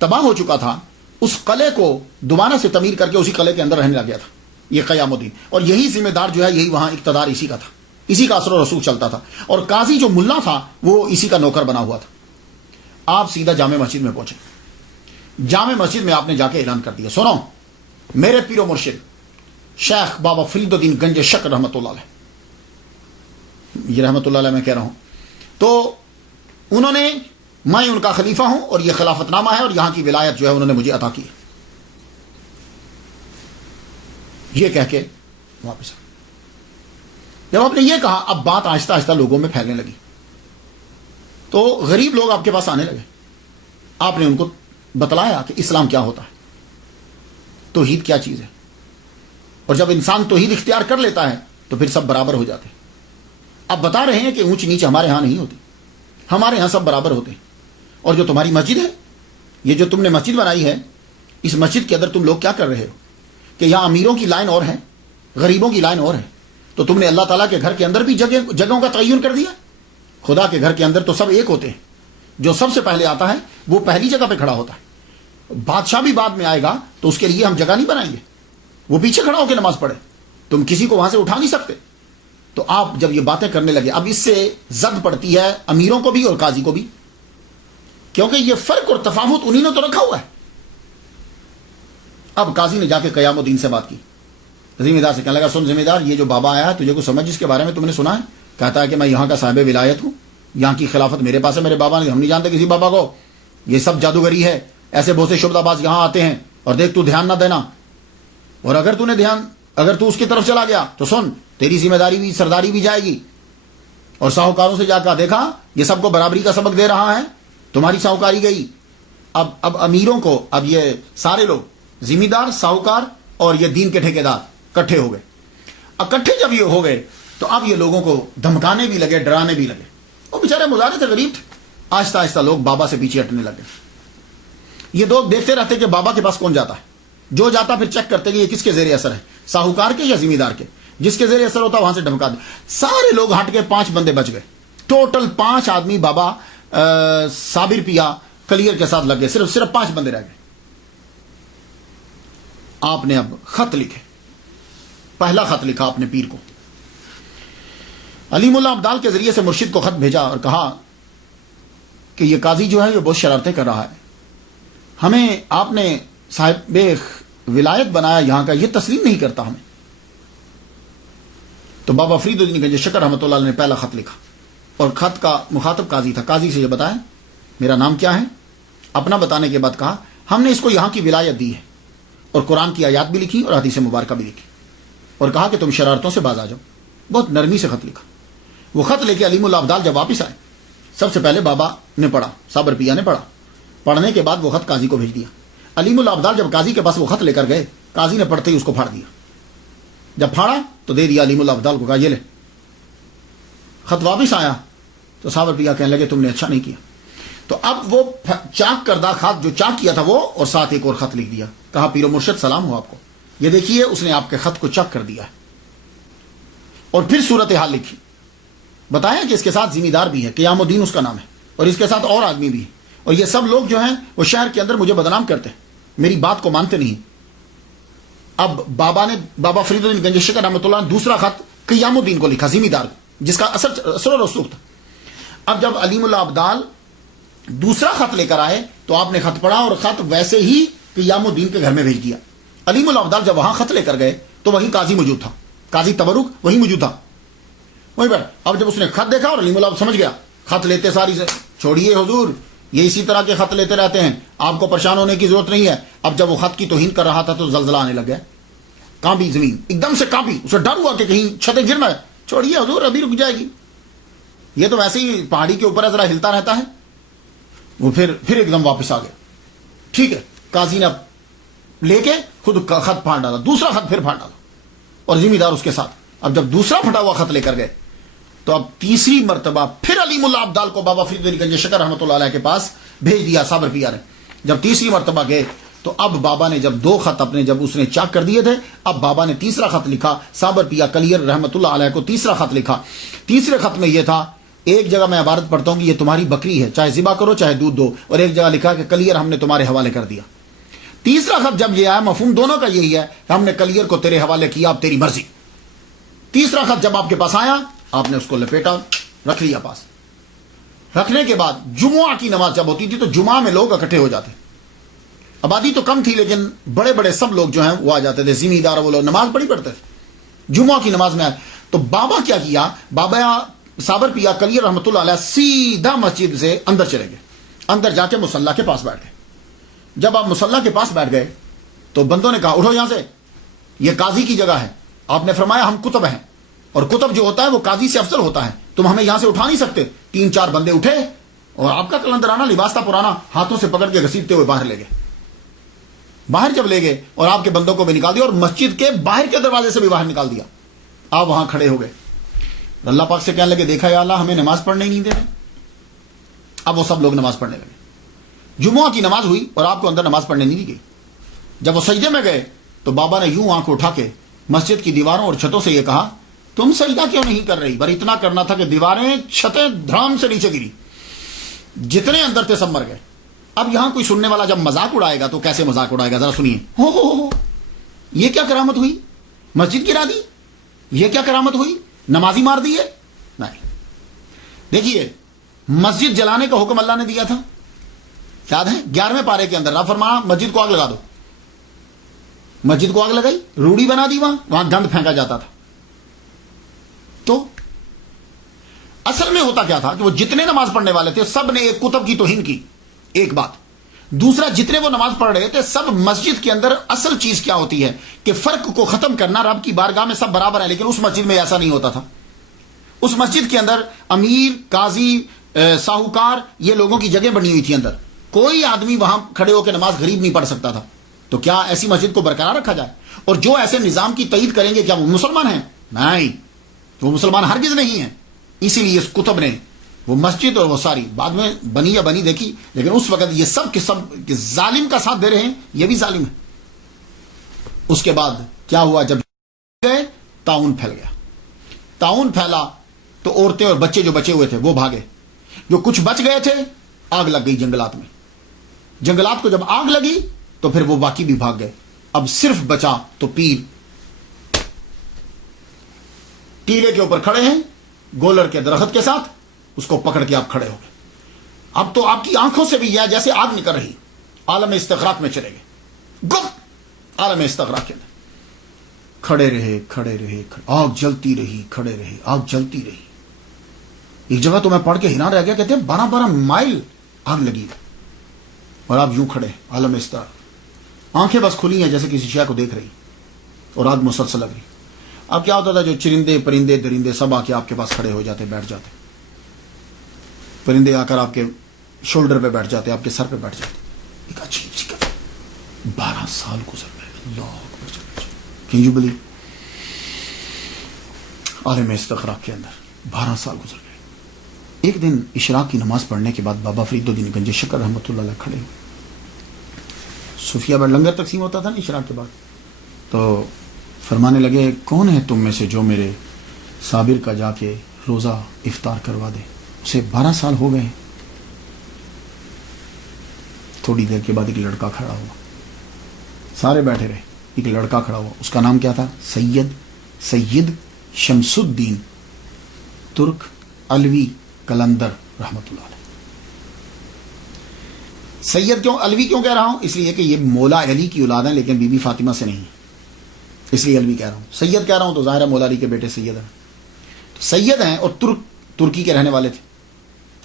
تباہ ہو چکا تھا, اس قلعے کو دوبارہ سے تعمیر کر کے اسی قلعے کے اندر رہنے لگ گیا تھا. یہ قیام الدین، اور یہی ذمہ دار جو ہے یہی وہاں اقتدار اسی کا تھا، اسی کا اثر و رسوخ چلتا تھا، اور قاضی جو ملا تھا وہ اسی کا نوکر بنا ہوا تھا۔ آپ سیدھا جامع مسجد میں پہنچے، جامع مسجد میں آپ نے جا کے اعلان کر دیا، سنو میرے پیر و مرشد شیخ بابا فرید الدین گنج شکر رحمۃ اللہ علیہ، یہ رحمۃ اللہ علیہ میں کہہ رہا ہوں، تو انہوں نے، میں ان کا خلیفہ ہوں اور یہ خلافت نامہ ہے اور یہاں کی ولایت جو ہے انہوں نے مجھے عطا کی، یہ کہہ کے واپس آ۔ جب آپ نے یہ کہا اب بات آہستہ آہستہ لوگوں میں پھیلنے لگی، تو غریب لوگ آپ کے پاس آنے لگے، آپ نے ان کو بتلایا کہ اسلام کیا ہوتا ہے، توحید کیا چیز ہے، اور جب انسان توحید اختیار کر لیتا ہے تو پھر سب برابر ہو جاتے ہیں۔ اب بتا رہے ہیں کہ اونچ نیچ ہمارے ہاں نہیں ہوتی، ہمارے ہاں سب برابر ہوتے ہیں، اور جو تمہاری مسجد ہے، یہ جو تم نے مسجد بنائی ہے، اس مسجد کے اندر تم لوگ کیا کر رہے ہو کہ یہاں امیروں کی لائن اور ہے، غریبوں کی لائن اور ہے، تو تم نے اللہ تعالیٰ کے گھر کے اندر بھی جگہوں کا تعین کر دیا۔ خدا کے گھر کے اندر تو سب ایک ہوتے ہیں، جو سب سے پہلے آتا ہے وہ پہلی جگہ پہ کھڑا ہوتا ہے، بادشاہ بھی بعد میں آئے گا تو اس کے لیے ہم جگہ نہیں بنائیں گے، وہ پیچھے کھڑا ہو کے نماز پڑھے، تم کسی کو وہاں سے اٹھا نہیں سکتے۔ تو آپ جب یہ باتیں کرنے لگے، اب اس سے زد پڑتی ہے امیروں کو بھی اور قاضی کو بھی، کیونکہ یہ فرق اور تفاوت انہی نے تو رکھا ہوا ہے۔ اب قاضی نے جا کے قیام الدین سے بات کی، ذمہ دار سے کہنے لگا، سن ذمہ دار، یہ جو بابا آیا ہے تجھے کو سمجھ اس کے بارے میں تم نے سنا ہے؟ کہتا ہے کہ میں یہاں کا صاحب ولایت ہوں، یہاں کی خلافت میرے پاس ہے، میرے بابا نے، ہم نہیں جانتے کسی بابا کو، یہ سب جادوگری ہے، ایسے بہت سے شبدہ باز یہاں آتے ہیں، اور دیکھ تو دھیان نہ دینا، اور اگر تو اس کی طرف چلا گیا تو سن تیری ذمہ داری بھی، سرداری بھی جائے گی۔ اور ساہوکاروں سے جا کر دیکھا یہ سب کو برابری کا سبق دے رہا ہے، تمہاری ساہوکاری گئی۔ اب امیروں کو، اب یہ سارے لوگ ذمہ دار، ساہوکار اور یہ دین کے ٹھیکیدار اکٹھے ہو گئے۔ اکٹھے جب یہ ہو گئے تو اب یہ لوگوں کو دھمکانے بھی لگے، ڈرانے بھی لگے، وہ بیچارے مظاہرے تھے، غریب تھے، آہستہ آہستہ لوگ بابا سے پیچھے ہٹنے لگے۔ یہ لوگ دیکھتے رہتے کہ بابا کے پاس کون جاتا ہے، جو جاتا پھر چیک کرتے کہ یہ کس کے زیر اثر ہے، ساہوکار کے یا ذمہ دار کے، جس کے زیر اثر ہوتا وہاں سے دھمکا دے۔ سارے لوگ ہٹ کے 5 بندے بچ گئے، ٹوٹل 5 آدمی بابا صابر پیا کلیئر کے ساتھ لگ گئے، صرف 5 بندے رہ گئے۔ آپ نے اب خط لکھے، پہلا خط لکھا اپنے پیر کو، علیم اللہ ابدال کے ذریعے سے مرشد کو خط بھیجا اور کہا کہ یہ قاضی جو ہے یہ بہت شرارتیں کر رہا ہے، ہمیں آپ نے صاحب ولایت بنایا یہاں کا، یہ تسلیم نہیں کرتا ہمیں۔ تو بابا فرید الدین گنج شکر رحمۃ اللہ علیہ نے پہلا خط لکھا، اور خط کا مخاطب قاضی تھا، قاضی سے یہ بتایا میرا نام کیا ہے، اپنا بتانے کے بعد کہا ہم نے اس کو یہاں کی ولایت دی ہے، اور قرآن کی آیات بھی لکھی اور حدیث مبارکہ بھی لکھی، اور کہا کہ تم شرارتوں سے باز آ جاؤ۔ بہت نرمی سے خط لکھا۔ وہ خط لے کے علیم اللہ ابدال جب واپس آئے، سب سے پہلے بابا نے پڑھا، صابر پیا نے پڑھا، پڑھنے کے بعد وہ خط قاضی کو بھیج دیا۔ علیم اللہ ابدال جب قاضی کے پاس وہ خط لے کر گئے، قاضی نے پڑھتے ہی اس کو پھاڑ دیا، جب پھاڑا تو دے دیا علیم اللہ ابدال کو، کہا یہ لے۔ خط واپس آیا تو صابر پیا کہنے لگے تم نے اچھا نہیں کیا، تو اب وہ چاک کردہ خط جو چاک کیا تھا وہ، اور ساتھ ایک اور خط لکھ دیا، کہا پیر و مرشد سلام ہو آپ کو، یہ دیکھیے اس نے آپ کے خط کو چاک کر دیا ہے، اور پھر صورتحال لکھی، بتایا کہ اس کے ساتھ ذمہ دار بھی ہے، قیام الدین اس کا نام ہے، اور اس کے ساتھ اور آدمی بھی ہے، اور یہ سب لوگ جو ہیں وہ شہر کے اندر مجھے بدنام کرتے ہیں، میری بات کو مانتے نہیں۔ اب بابا فرید الدین گنج شکر رحمۃ اللہ نے دوسرا خط قیام الدین کو لکھا، ذمہ دار، جس کا اثر و رسوخ تھا۔ اب جب علیم اللہ ابدال دوسرا خط لے کر آئے تو آپ نے خط پڑھا، اور خط ویسے ہی قیام الدین کے گھر میں بھیج دیا۔ علیم اللہ ابدال جب وہاں خط لے کر گئے تو وہیں قاضی موجود تھا، قاضی تبرک وہیں موجود تھا، وہیں پر۔ اب جب اس نے خط دیکھا اور علیم اللہ سمجھ گیا، خط لیتے ساری سے چھوڑیے حضور، یہ اسی طرح کے خط لیتے رہتے ہیں، آپ کو پریشان ہونے کی ضرورت نہیں ہے۔ اب جب وہ خط کی توہین کر رہا تھا تو زلزلہ آنے لگ گیا، کانپی زمین، ایک دم سے کانپی، اسے ڈر ہوا کہ کہیں چھتیں گرنا ہے، چھوڑیے حضور ابھی رک جائے گی، یہ تو ویسے ہی پہاڑی کے اوپر ذرا ہلتا رہتا ہے۔ وہ پھر ایک دم واپس آ گیا، ٹھیک ہے۔ قاضی نے اب لے کے خود خط پھاڑ ڈالا، دوسرا خط پھر پھاڑ ڈالا، اور ذمہ دار اس کے ساتھ۔ اب جب دوسرا پھٹا ہوا خط لے کر گئے تو اب تیسری مرتبہ پھر علیم اللہ ابدال کو بابا فرید الدین گنج شکر رحمۃ اللہ علیہ کے پاس بھیج دیا صابر پیا نے۔ جب تیسری مرتبہ گئے تو اب بابا نے جب 2 خط اپنے جب اس نے چاک کر دیے تھے، اب بابا نے تیسرا خط لکھا، صابر پیا کلیئر رحمۃ اللہ علیہ کو تیسرا خط لکھا۔ تیسرے خط میں یہ تھا، ایک جگہ میں عبارت پڑھتا ہوں کہ یہ تمہاری بکری ہے، چاہے ذبح کرو چاہے دودھ دو، اور ایک جگہ لکھا کہ کلیئر ہم نے تمہارے حوالے کر دیا۔ تیسرا خط جب یہ آیا، مفہوم دونوں کا یہی ہے کہ ہم نے کلیئر کو تیرے حوالے کیا، اب تیری مرضی۔ تیسرا خط جب آپ کے پاس آیا، آپ نے اس کو لپیٹا، رکھ لیا پاس۔ رکھنے کے بعد جمعہ کی نماز جب ہوتی تھی تو جمعہ میں لوگ اکٹھے ہو جاتے، آبادی تو کم تھی لیکن بڑے بڑے سب لوگ جو ہیں وہ آ جاتے تھے، ذمہ دار وہ لوگ نماز بڑی پڑھتے تھے۔ جمعہ کی نماز میں آئے تو بابا کیا کیا، بابا صابر پیا کلیئر رحمۃ اللہ علیہ سیدھا مسجد سے اندر چلے گئے، اندر جا کے مصلی کے پاس بیٹھ گئے۔ جب آپ مصلی کے پاس بیٹھ گئے تو بندوں نے کہا اٹھو یہاں سے، یہ قاضی کی جگہ ہے۔ آپ نے فرمایا ہم کتب ہیں، اور کتب جو ہوتا ہے وہ قاضی سے افضل ہوتا ہے، تم ہمیں یہاں سے اٹھا نہیں سکتے۔ 3-4 بندے اٹھے اور آپ کا کلندرانہ لباس تھا پرانا، ہاتھوں سے پکڑ کے گھسیٹتے ہوئے باہر لے گئے۔ باہر جب لے گئے اور آپ کے بندوں کو بھی نکال دیا اور مسجد کے باہر کے دروازے سے بھی باہر نکال دیا، آپ وہاں کھڑے ہو گئے، اللہ پاک سے کہنے لگے دیکھا یا اللہ ہمیں نماز پڑھنے ہی نہیں دے رہے۔ اب وہ سب لوگ نماز پڑھنے لگے، جمعہ کی نماز ہوئی اور آپ کو اندر نماز پڑھنے نہیں دی گئی۔ جب وہ سجدے میں گئے تو بابا نے یوں آنکھ اٹھا کے مسجد کی دیواروں اور چھتوں سے یہ کہا تم سجدہ کیوں نہیں کر رہی؟ پر اتنا کرنا تھا کہ دیواریں چھتیں دھڑام سے نیچے گری، جتنے اندر تھے سب مر گئے۔ اب یہاں کوئی سننے والا جب مذاق اڑائے گا تو کیسے مذاق اڑائے گا، ذرا سنیے۔ ہو یہ کیا کرامت ہوئی؟ مسجد گرا دی؟ یہ کیا کرامت ہوئی؟ نمازی مار دیے؟ نہیں، دیکھیے مسجد جلانے کا حکم اللہ نے دیا تھا، یاد ہے 11ویں پارے کے اندر، رب فرمایا مسجد کو آگ لگا دو۔ مسجد کو آگ لگائی، روڑی بنا دی، وہاں گند پھینکا جاتا تھا۔ تو اصل میں ہوتا کیا تھا کہ وہ جتنے نماز پڑھنے والے تھے سب نے ایک کتب کی توہین کی، ایک بات۔ دوسرا، جتنے وہ نماز پڑھ رہے تھے سب مسجد کے اندر اصل چیز کیا ہوتی ہے کہ فرق کو ختم کرنا، رب کی بارگاہ میں سب برابر ہیں، لیکن اس مسجد میں ایسا نہیں ہوتا تھا۔ اس مسجد کے اندر امیر، قاضی، ساہوکار، یہ لوگوں کی جگہ بنی ہوئی تھی اندر، کوئی آدمی وہاں کھڑے ہو کے نماز غریب نہیں پڑھ سکتا تھا۔ تو کیا ایسی مسجد کو برقرار رکھا جائے؟ اور جو ایسے نظام کی تائید کریں گے کیا وہ مسلمان ہیں؟ نہیں، وہ مسلمان ہرگز نہیں ہیں۔ اسی لیے اس کتب نے وہ مسجد اور وہ ساری بعد میں بنی یا بنی دیکھی، لیکن اس وقت یہ سب کے سب ظالم کا ساتھ دے رہے ہیں، یہ بھی ظالم ہے۔ اس کے بعد کیا ہوا، جب گئے طاعون پھیل گیا۔ طاعون پھیلا تو عورتیں اور بچے جو بچے ہوئے تھے وہ بھاگے، جو کچھ بچ گئے تھے آگ لگ گئی جنگلات میں۔ جنگلات کو جب آگ لگی تو پھر وہ باقی بھی بھاگ گئے۔ اب صرف بچا تو پیر ٹیلے کے اوپر کھڑے ہیں گولر کے درخت کے ساتھ، اس کو پکڑ کے آپ کھڑے ہو گئے۔ اب تو آپ کی آنکھوں سے بھی یہ جیسے آگ نکل رہی، عالم استغراق میں چلے گئے، گم عالم استغراق کے اندر کھڑے رہے کھڑے رہے، آگ جلتی رہی، کھڑے رہے، آگ جلتی رہی۔ ایک جگہ تو میں پڑھ کے حیران رہ گیا، کہتے ہیں 12 مائل آگ لگی اور آپ یوں کھڑے، عالم استغراق، آنکھیں بس کھلی ہیں جیسے کسی شے کو دیکھ رہی، اور آگ مسلسل لگ رہی۔ اب کیا ہوتا تھا، جو چرندے پرندے درندے سب آ کے آپ کے پاس کھڑے ہو جاتے، بیٹھ جاتے، پرندے آ کر آپ کے شولڈر پہ بیٹھ جاتے، آپ کے سر پہ بیٹھ جاتے۔ ایک عجیب سی کتاب، 12 سال گزر گئے، اللہ اکبر، کین یو بلیو؟ عالم استغراق کے اندر 12 سال گزر گئے۔ ایک دن اشراق کی نماز پڑھنے کے بعد بابا فرید الدین گنج شکر رحمۃ اللہ علیہ کھڑے ہوئے، صوفیہ پر لنگر تقسیم ہوتا تھا نا اشراق کے بعد، تو فرمانے لگے کون ہے تم میں سے جو میرے صابر کا جا کے روزہ افطار کروا دے؟ اسے 12 سال ہو گئے۔ تھوڑی دیر کے بعد ایک لڑکا کھڑا ہوا، سارے بیٹھے رہے، ایک لڑکا کھڑا ہوا، اس کا نام کیا تھا؟ سید شمس الدین ترک علوی کلندر رحمۃ اللہ علیہ۔ سید کیوں علوی کیوں کہہ رہا ہوں؟ اس لیے کہ یہ مولا علی کی اولاد ہیں لیکن بی بی فاطمہ سے نہیں، اس لیے علوی کہہ رہا ہوں۔ سید کہہ رہا ہوں تو ظاہر ہے مولا علی کے بیٹے سید ہیں، تو سید ہیں اور ترکی کے رہنے والے تھے۔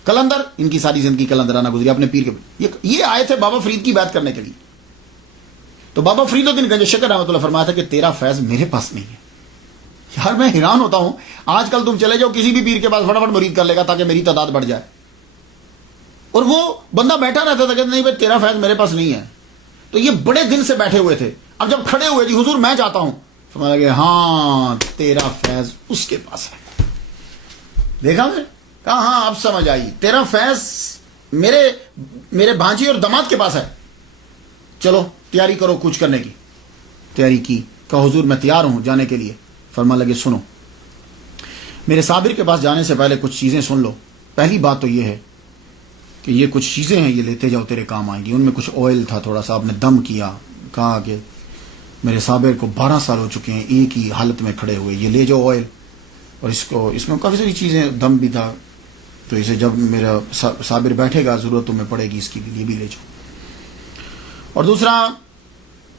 کلندر، ان کی ساری زندگی کلندرانہ گزری اپنے پیر کے۔ یہ آئے تھے بابا فرید کی بات کرنے کے لیے، تو بابا فرید الدین گنج شکر رحمۃ اللہ فرمایا تھا کہ تیرا فیض میرے پاس نہیں ہے۔ یار میں حیران ہوتا ہوں، آج کل تم چلے جاؤ کسی بھی پیر کے پاس فٹافٹ مرید کر لے گا تاکہ میری تعداد بڑھ جائے، اور وہ بندہ بیٹھا رہتا تھا کہ نہیں بھائی تیرا فیض میرے پاس نہیں ہے۔ تو یہ بڑے دن سے بیٹھے ہوئے تھے، اب جب کھڑے ہوئے جی حضور میں چاہتا ہوں، فرمایا کہ ہاں تیرا فیض اس کے پاس ہے۔ دیکھا میں کہا ہاں اب سمجھ آئی، تیرا فیض میرے بھانجی اور داماد کے پاس ہے، چلو تیاری کرو کچھ کرنے کی۔ تیاری کی، کہا حضور میں تیار ہوں جانے کے لیے۔ فرما لگے سنو، میرے صابر کے پاس جانے سے پہلے کچھ چیزیں سن لو۔ پہلی بات تو یہ ہے کہ یہ کچھ چیزیں ہیں، یہ لیتے جاؤ تیرے کام آئیں گی۔ ان میں کچھ آئل تھا، تھوڑا سا آپ نے دم کیا، کہا کہ میرے صابر کو 12 سال ہو چکے ہیں ایک ہی حالت میں کھڑے ہوئے، یہ لے جاؤ آئل، اور اس میں کافی ساری چیزیں، دم بھی تھا، تو اسے جب میرا صابر بیٹھے گا ضرورت تمہیں پڑے گی اس کی بھی، یہ بھی لے جاؤ۔ اور دوسرا،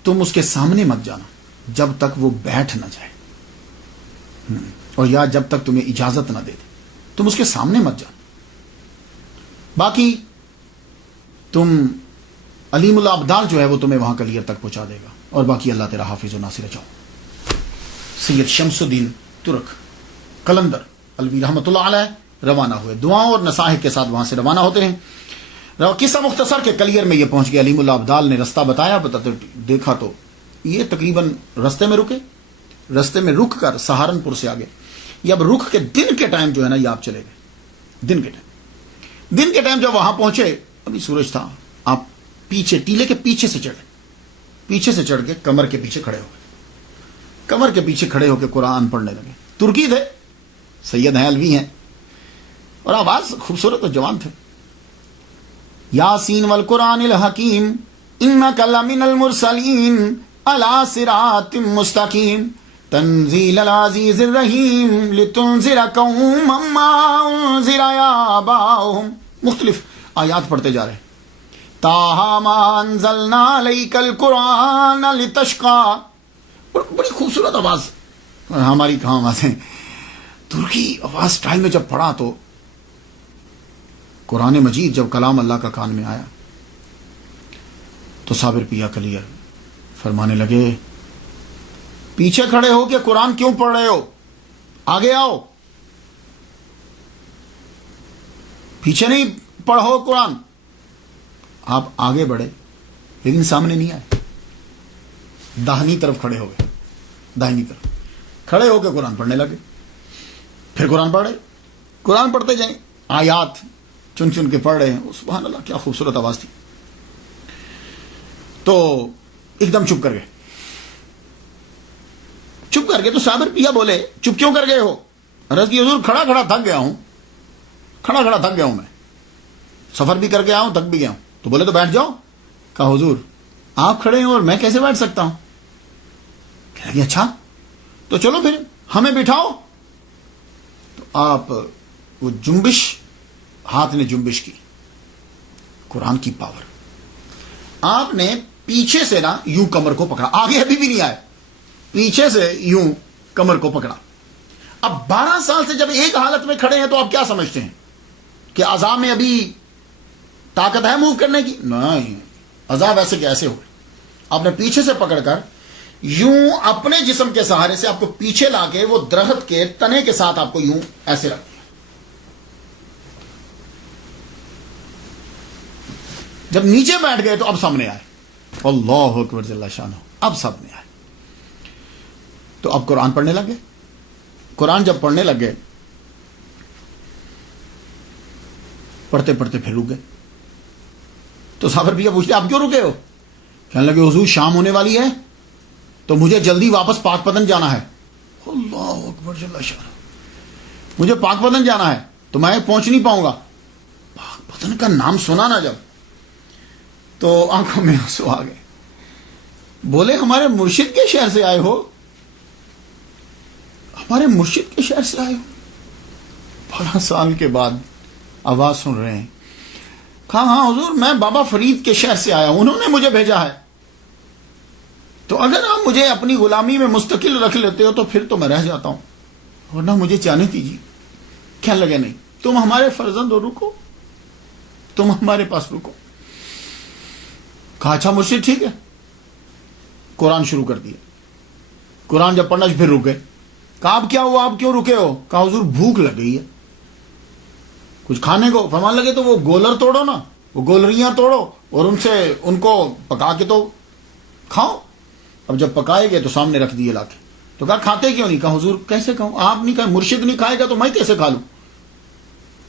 تم اس کے سامنے مت جانا جب تک وہ بیٹھ نہ جائے، اور یا جب تک تمہیں اجازت نہ دے دے، تم اس کے سامنے مت جانا۔ باقی تم علیم الابدال جو ہے وہ تمہیں وہاں کلیئر تک پہنچا دے گا، اور باقی اللہ تیرا حافظ و ناصر۔ جاؤ۔ سید شمس الدین ترک قلندر الوی رحمۃ اللہ علیہ روانہ ہوئے، دعاؤں اور نصائح کے ساتھ وہاں سے روانہ ہوتے ہیں۔ قصہ مختصر کے کلیئر میں یہ پہنچ گیا، علیم الابدال نے رستہ بتایا، دیکھا تو یہ تقریباً رستے میں رکے، رستے میں رک کر سہارنپور سے آگے، یہ اب رک کے دن کے ٹائم جو ہے نا یہ آپ چلے گئے، دن کے ٹائم جب وہاں پہنچے ابھی سورج تھا، آپ پیچھے ٹیلے کے پیچھے سے چڑھ کے کمر کے پیچھے کھڑے ہو کے قرآن پڑھنے لگے۔ ترکی تھے، سید ہیں، الوی ہیں، اور آواز خوبصورت اور جوان تھے۔ یاسین والقرآن الحکیم انک لمن المرسلین علی صراط مستقیم تنزیل العزیز الرحیم لتنذر قوما ما انذر آباؤہم۔ مختلف آیات پڑھتے جا رہے، تاہا ما انزلنا علیک القرآن لتشقی۔ بڑی خوبصورت آواز، ہماری کہاں آوازیں، ترکی آواز سٹائل میں جب پڑھا تو قرآن مجید جب کلام اللہ کا کان میں آیا تو صابر پیا کلیئر فرمانے لگے، پیچھے کھڑے ہو کے قرآن کیوں پڑھ رہے ہو، آگے آؤ، پیچھے نہیں پڑھو قرآن۔ آپ آگے بڑھے لیکن سامنے نہیں آئے، داہنی طرف کھڑے ہو گئے، داہنی طرف کھڑے ہو کے قرآن پڑھنے لگے۔ پھر قرآن پڑھ رہے، قرآن پڑھتے جائیں، آیات چن چن کے پڑھ رہے ہیں، سبحان اللہ کیا خوبصورت آواز تھی۔ تو ایک دم چپ کر گئے تو صابر پیا بولے، چپ کیوں کر گئے ہو؟ عرض کی حضور کھڑا تھک گیا ہوں، میں سفر بھی کر کے آؤں، تھک بھی گیا ہوں۔ تو بولے تو بیٹھ جاؤ۔ کہا حضور آپ کھڑے ہیں اور میں کیسے بیٹھ سکتا ہوں؟ کہنے لگے اچھا تو چلو پھر ہمیں بٹھاؤ۔ تو آپ وہ جنبش، ہاتھ نے جنبش کی، قرآن کی پاور، آپ نے پیچھے سے نا یوں کمر کو پکڑا، آگے ابھی بھی نہیں آئے، پیچھے سے یوں کمر کو پکڑا۔ اب 12 سال سے جب ایک حالت میں کھڑے ہیں تو آپ کیا سمجھتے ہیں کہ عذاب میں ابھی طاقت ہے موو کرنے کی؟ نہیں، عذاب ایسے کہ ایسے ہوئے۔ آپ نے پیچھے سے پکڑ کر یوں اپنے جسم کے سہارے سے آپ کو پیچھے لا کے وہ درخت کے تنے کے ساتھ آپ کو یوں ایسے رکھ دیا۔ جب نیچے بیٹھ گئے تو اب سامنے آئے، اللہ اکبر جل شانہ، اب سامنے آئے۔ تو اب قرآن پڑھنے لگے، قرآن جب پڑھنے لگے پڑھتے پھر رک گئے۔ تو صابر بھی پوچھتے آپ کیوں رکے ہو؟ کہنے لگے حضور شام ہونے والی ہے تو مجھے جلدی واپس پاک پتن جانا ہے۔ اللہ اکبر جل شانہ، مجھے پاک پتن جانا ہے تو میں پہنچ نہیں پاؤں گا۔ پاک پتن کا نام سنا نا جب تو آنکھوں میں آنسو آ گئے۔ بولے ہمارے مرشد کے شہر سے آئے ہو؟ ہمارے مرشد کے شہر سے آئے ہو؟ 12 سال کے بعد آواز سن رہے ہیں۔ کہا ہاں حضور میں بابا فرید کے شہر سے آیا ہوں، انہوں نے مجھے بھیجا ہے، تو اگر آپ مجھے اپنی غلامی میں مستقل رکھ لیتے ہو تو پھر تو میں رہ جاتا ہوں، ورنہ مجھے جانے دیجیے۔ کہنے لگے نہیں، تم ہمارے فرزند ہو، رکو، تم ہمارے پاس رکو۔ کہا اچھا مرشد ٹھیک ہے۔ قرآن شروع کر دیا، قرآن جب پڑھنا پھر رکے۔ کہا اب کیا ہوا، آپ کیوں رکے ہو؟ کہا حضور بھوک لگ گئی ہے کچھ کھانے کو۔ فرمان لگے تو وہ گولر توڑو نا، وہ گولریاں توڑو اور ان کو پکا کے تو کھاؤ۔ اب جب پکائے گئے تو سامنے رکھ دیے لا کے۔ تو کہا کھاتے کیوں نہیں؟ کہا حضور کیسے کھاؤں، آپ نہیں کھائے، مرشد نہیں کھائے گا تو میں کیسے کھا لوں؟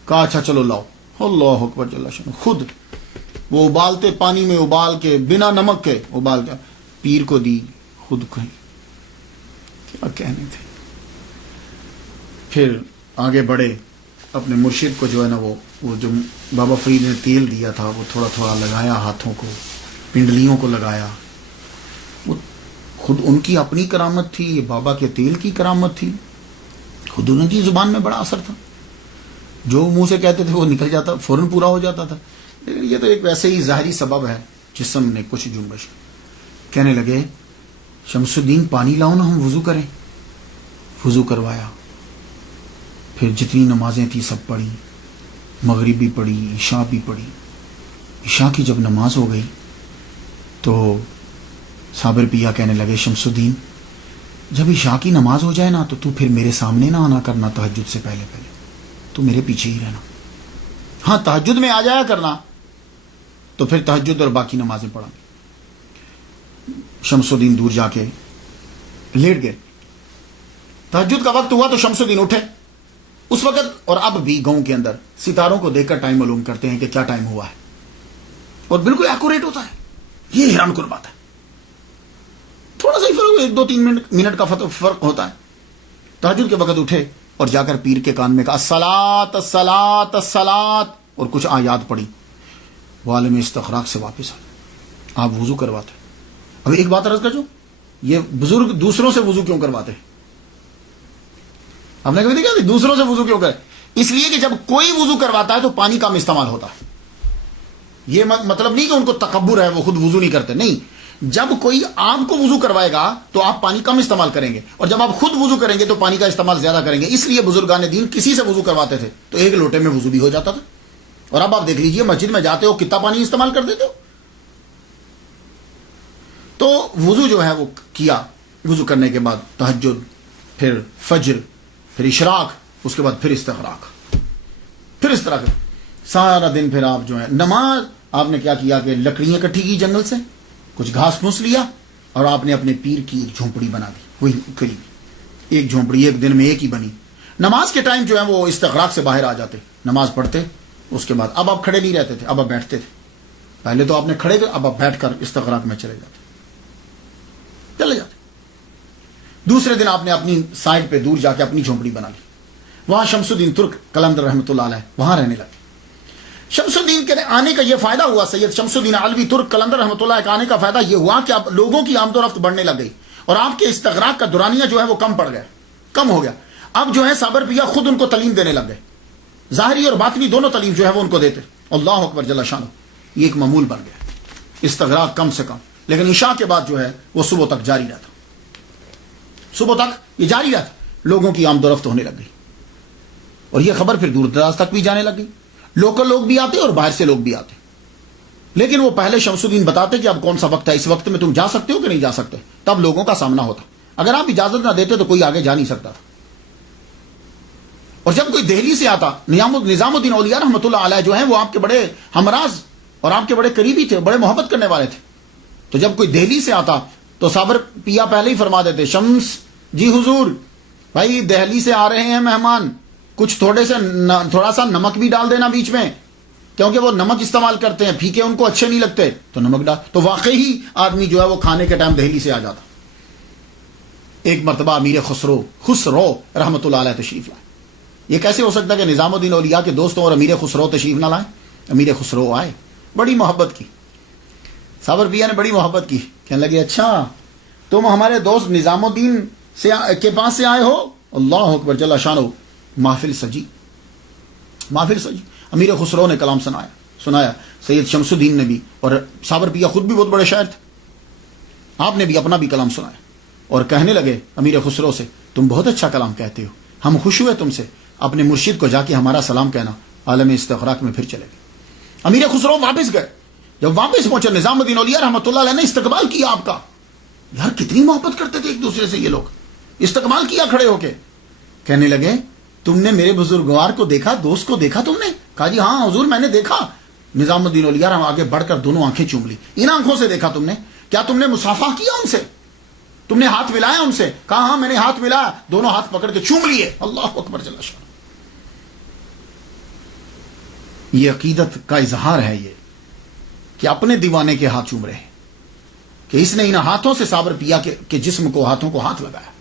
کہا اچھا چلو لاؤ۔ اللہ اکبر جل شانہ، خود وہ ابالتے پانی میں ابال کے بنا نمک کے ابال کے پیر کو دی، خود کہیں کیا کہنے تھے۔ پھر آگے بڑھے، اپنے مرشد کو جو ہے نا وہ جو بابا فرید نے تیل دیا تھا وہ تھوڑا تھوڑا لگایا، ہاتھوں کو، پنڈلیوں کو لگایا، خود ان کی اپنی کرامت تھی، یہ بابا کے تیل کی کرامت تھی، خود ان کی زبان میں بڑا اثر تھا، جو منہ سے کہتے تھے وہ نکل جاتا، فوراً پورا ہو جاتا تھا. لیکن یہ تو ایک ویسے ہی ظاہری سبب ہے، جسم نے کچھ جنبش. کہنے لگے شمس الدین پانی لاؤ نا، ہم وضو کریں. وضو کروایا، پھر جتنی نمازیں تھیں سب پڑھی، مغرب بھی پڑھی، عشاء بھی پڑھی. عشاء کی جب نماز ہو گئی تو صابر پیا کہنے لگے شمس الدین جب عشاء کی نماز ہو جائے نا تو پھر میرے سامنے نہ آنا کرنا، تہجد سے پہلے تو میرے پیچھے ہی رہنا. ہاں تہجد میں آ جایا کرنا، تو پھر تہجد اور باقی نمازیں پڑھا. شمس الدین دور جا کے لیٹ گئے. تہجد کا وقت ہوا تو شمس الدین اٹھے. اس وقت اور اب بھی گاؤں کے اندر ستاروں کو دیکھ کر ٹائم معلوم کرتے ہیں کہ کیا ٹائم ہوا ہے، اور بالکل ایکوریٹ ہوتا ہے. یہ حیران کن بات ہے. تھوڑا سا ہی فرق، 1-2-3 منٹ کا فرق ہوتا ہے. تہجد کے وقت اٹھے اور جا کر پیر کے کان میں کہا الصلاۃ الصلاۃ الصلاۃ، اور کچھ آیات پڑھی. وہ عالم استخراج سے واپس آئے. آپ وضو کرواتے. اب ایک بات عرض کر جو یہ بزرگ دوسروں سے وضو کیوں کرواتے ہیں؟ آپ نے کبھی دیکھا دوسروں سے وضو کیوں کرے؟ اس لیے کہ جب کوئی وضو کرواتا ہے تو پانی کم استعمال ہوتا ہے. یہ مطلب نہیں کہ ان کو تکبر ہے، وہ خود وضو نہیں کرتے، نہیں. جب کوئی آپ کو وضو کروائے گا تو آپ پانی کم استعمال کریں گے، اور جب آپ خود وضو کریں گے تو پانی کا استعمال زیادہ کریں گے. اس لیے بزرگان دین کسی سے وضو کرواتے تھے تو ایک لوٹے میں وضو بھی ہو جاتا تھا. اور اب آپ دیکھ لیجئے مسجد میں جاتے ہو کتنا پانی استعمال کر دیتے ہو. تو وضو جو ہے وہ کیا. وضو کرنے کے بعد تہجد، پھر فجر، پھر اشراق، اس کے بعد پھر استغراق. پھر اس طرح سارا دن پھر آپ جو ہے نماز. آپ نے کیا کیا کہ لکڑیاں اکٹھی کی جنگل سے، کچھ گھاس پھوس لیا، اور آپ نے اپنے پیر کی ایک جھونپڑی بنا دی. وہی قریب ایک جھونپڑی ایک دن میں ایک ہی بنی. نماز کے ٹائم جو ہے وہ استغراق سے باہر آ جاتے، نماز پڑھتے. اس کے بعد اب آپ کھڑے نہیں رہتے تھے، اب آپ بیٹھتے تھے. پہلے تو آپ نے کھڑے گئے، اب آپ بیٹھ کر استغراق میں چلے جاتے. دوسرے دن آپ نے اپنی سائڈ پہ دور جا کے اپنی جھونپڑی بنا لی. وہاں شمس الدین ترک قلندر رحمۃ اللہ علیہ وہاں رہنے لگے. شمس الدین کے آنے کا یہ فائدہ ہوا، سید شمس الدین علوی ترک قلندر رحمۃ اللہ کے آنے کا فائدہ یہ ہوا کہ اب لوگوں کی آمد و رفت بڑھنے لگ گئی، اور آپ کے استغراق کا دورانیہ جو ہے وہ کم ہو گیا. اب جو ہے صابر پیا خود ان کو تعلیم دینے لگ گئے، ظاہری اور باطنی دونوں تعلیم جو ہے وہ ان کو دیتے. اللہ اکبر جل شانہ. یہ ایک معمول بن گیا، استغراق کم سے کم. لیکن عشاء کے بعد جو ہے وہ صبح تک جاری رہتا. صبح تک یہ جاری رہتا، لوگوں کی آمد و رفت ہونے لگ گئی، اور یہ خبر پھر دور دراز تک بھی جانے لگ گئی. لوکل لوگ بھی آتے اور باہر سے لوگ بھی آتے. لیکن وہ پہلے شمس الدین بتاتے کہ اب کون سا وقت ہے، اس وقت میں تم جا سکتے ہو کہ نہیں جا سکتے. تب لوگوں کا سامنا ہوتا. اگر آپ اجازت نہ دیتے تو کوئی آگے جا نہیں سکتا تھا. اور جب کوئی دہلی سے آتا، نظام الدین اولیاء رحمۃ اللہ علیہ جو ہیں وہ آپ کے بڑے ہمراز اور آپ کے بڑے قریبی تھے، بڑے محبت کرنے والے تھے. تو جب کوئی دہلی سے آتا تو صابر پیا پہلے ہی فرما دیتے شمس جی حضور بھائی دہلی سے آ رہے ہیں مہمان، کچھ تھوڑا سا نمک بھی ڈال دینا بیچ میں، کیونکہ وہ نمک استعمال کرتے ہیں، پھیکے ان کو اچھے نہیں لگتے تو نمک ڈال. تو واقعی آدمی جو ہے وہ کھانے کے ٹائم دہلی سے آ جاتا. ایک مرتبہ امیر خسرو رحمۃ اللہ علیہ تشریف لائے. یہ کیسے ہو سکتا ہے کہ نظام الدین اولیاء کے دوستوں اور امیر خسرو تشریف نہ لائیں؟ امیر خسرو آئے، بڑی محبت کی. صابر پیا نے بڑی محبت کی. کہنے لگے اچھا تم ہمارے دوست نظام الدین کے پاس سے آئے ہو؟ اللہ اکبر جل شانہ. محفل سجی. امیر خسرو نے کلام سنایا. سید شمس الدین نے بھی، اور صابر پیا خود بھی بہت بڑے شاعر تھے، آپ نے بھی اپنا بھی کلام سنایا. اور کہنے لگے امیر خسرو سے تم بہت اچھا کلام کہتے ہو، ہم خوش ہوئے تم سے، اپنے مرشد کو جا کے ہمارا سلام کہنا. عالم استغراق میں پھر چلے گئے. امیر خسرو واپس گئے. جب واپس پہنچے نظام الدین اولیاء رحمۃ اللہ علیہ نے استقبال کیا آپ کا. یار کتنی محبت کرتے تھے ایک دوسرے سے یہ لوگ. استقبال کیا کھڑے ہو کے. کہنے لگے تم نے میرے بزرگوار کو دیکھا، دوست کو دیکھا تم نے؟ کہا جی ہاں حضور میں نے دیکھا. نظام الدین اولیاء آگے بڑھ کر دونوں آنکھیں چوم لی. ان آنکھوں سے دیکھا تم نے؟ کیا تم نے مصافحہ کیا ان سے؟ تم نے ہاتھ ملایا ان سے؟ کہا ہاں میں نے ہاتھ ملایا. دونوں ہاتھ پکڑ کے چوم لیے. اللہ اکبر جل شانہ. یہ عقیدت کا اظہار ہے یہ کہ اپنے دیوانے کے ہاتھ چوم رہے ہیں، کہ اس نے ان ہاتھوں سے صابر پیا کے جسم کو، ہاتھوں کو ہاتھ لگایا.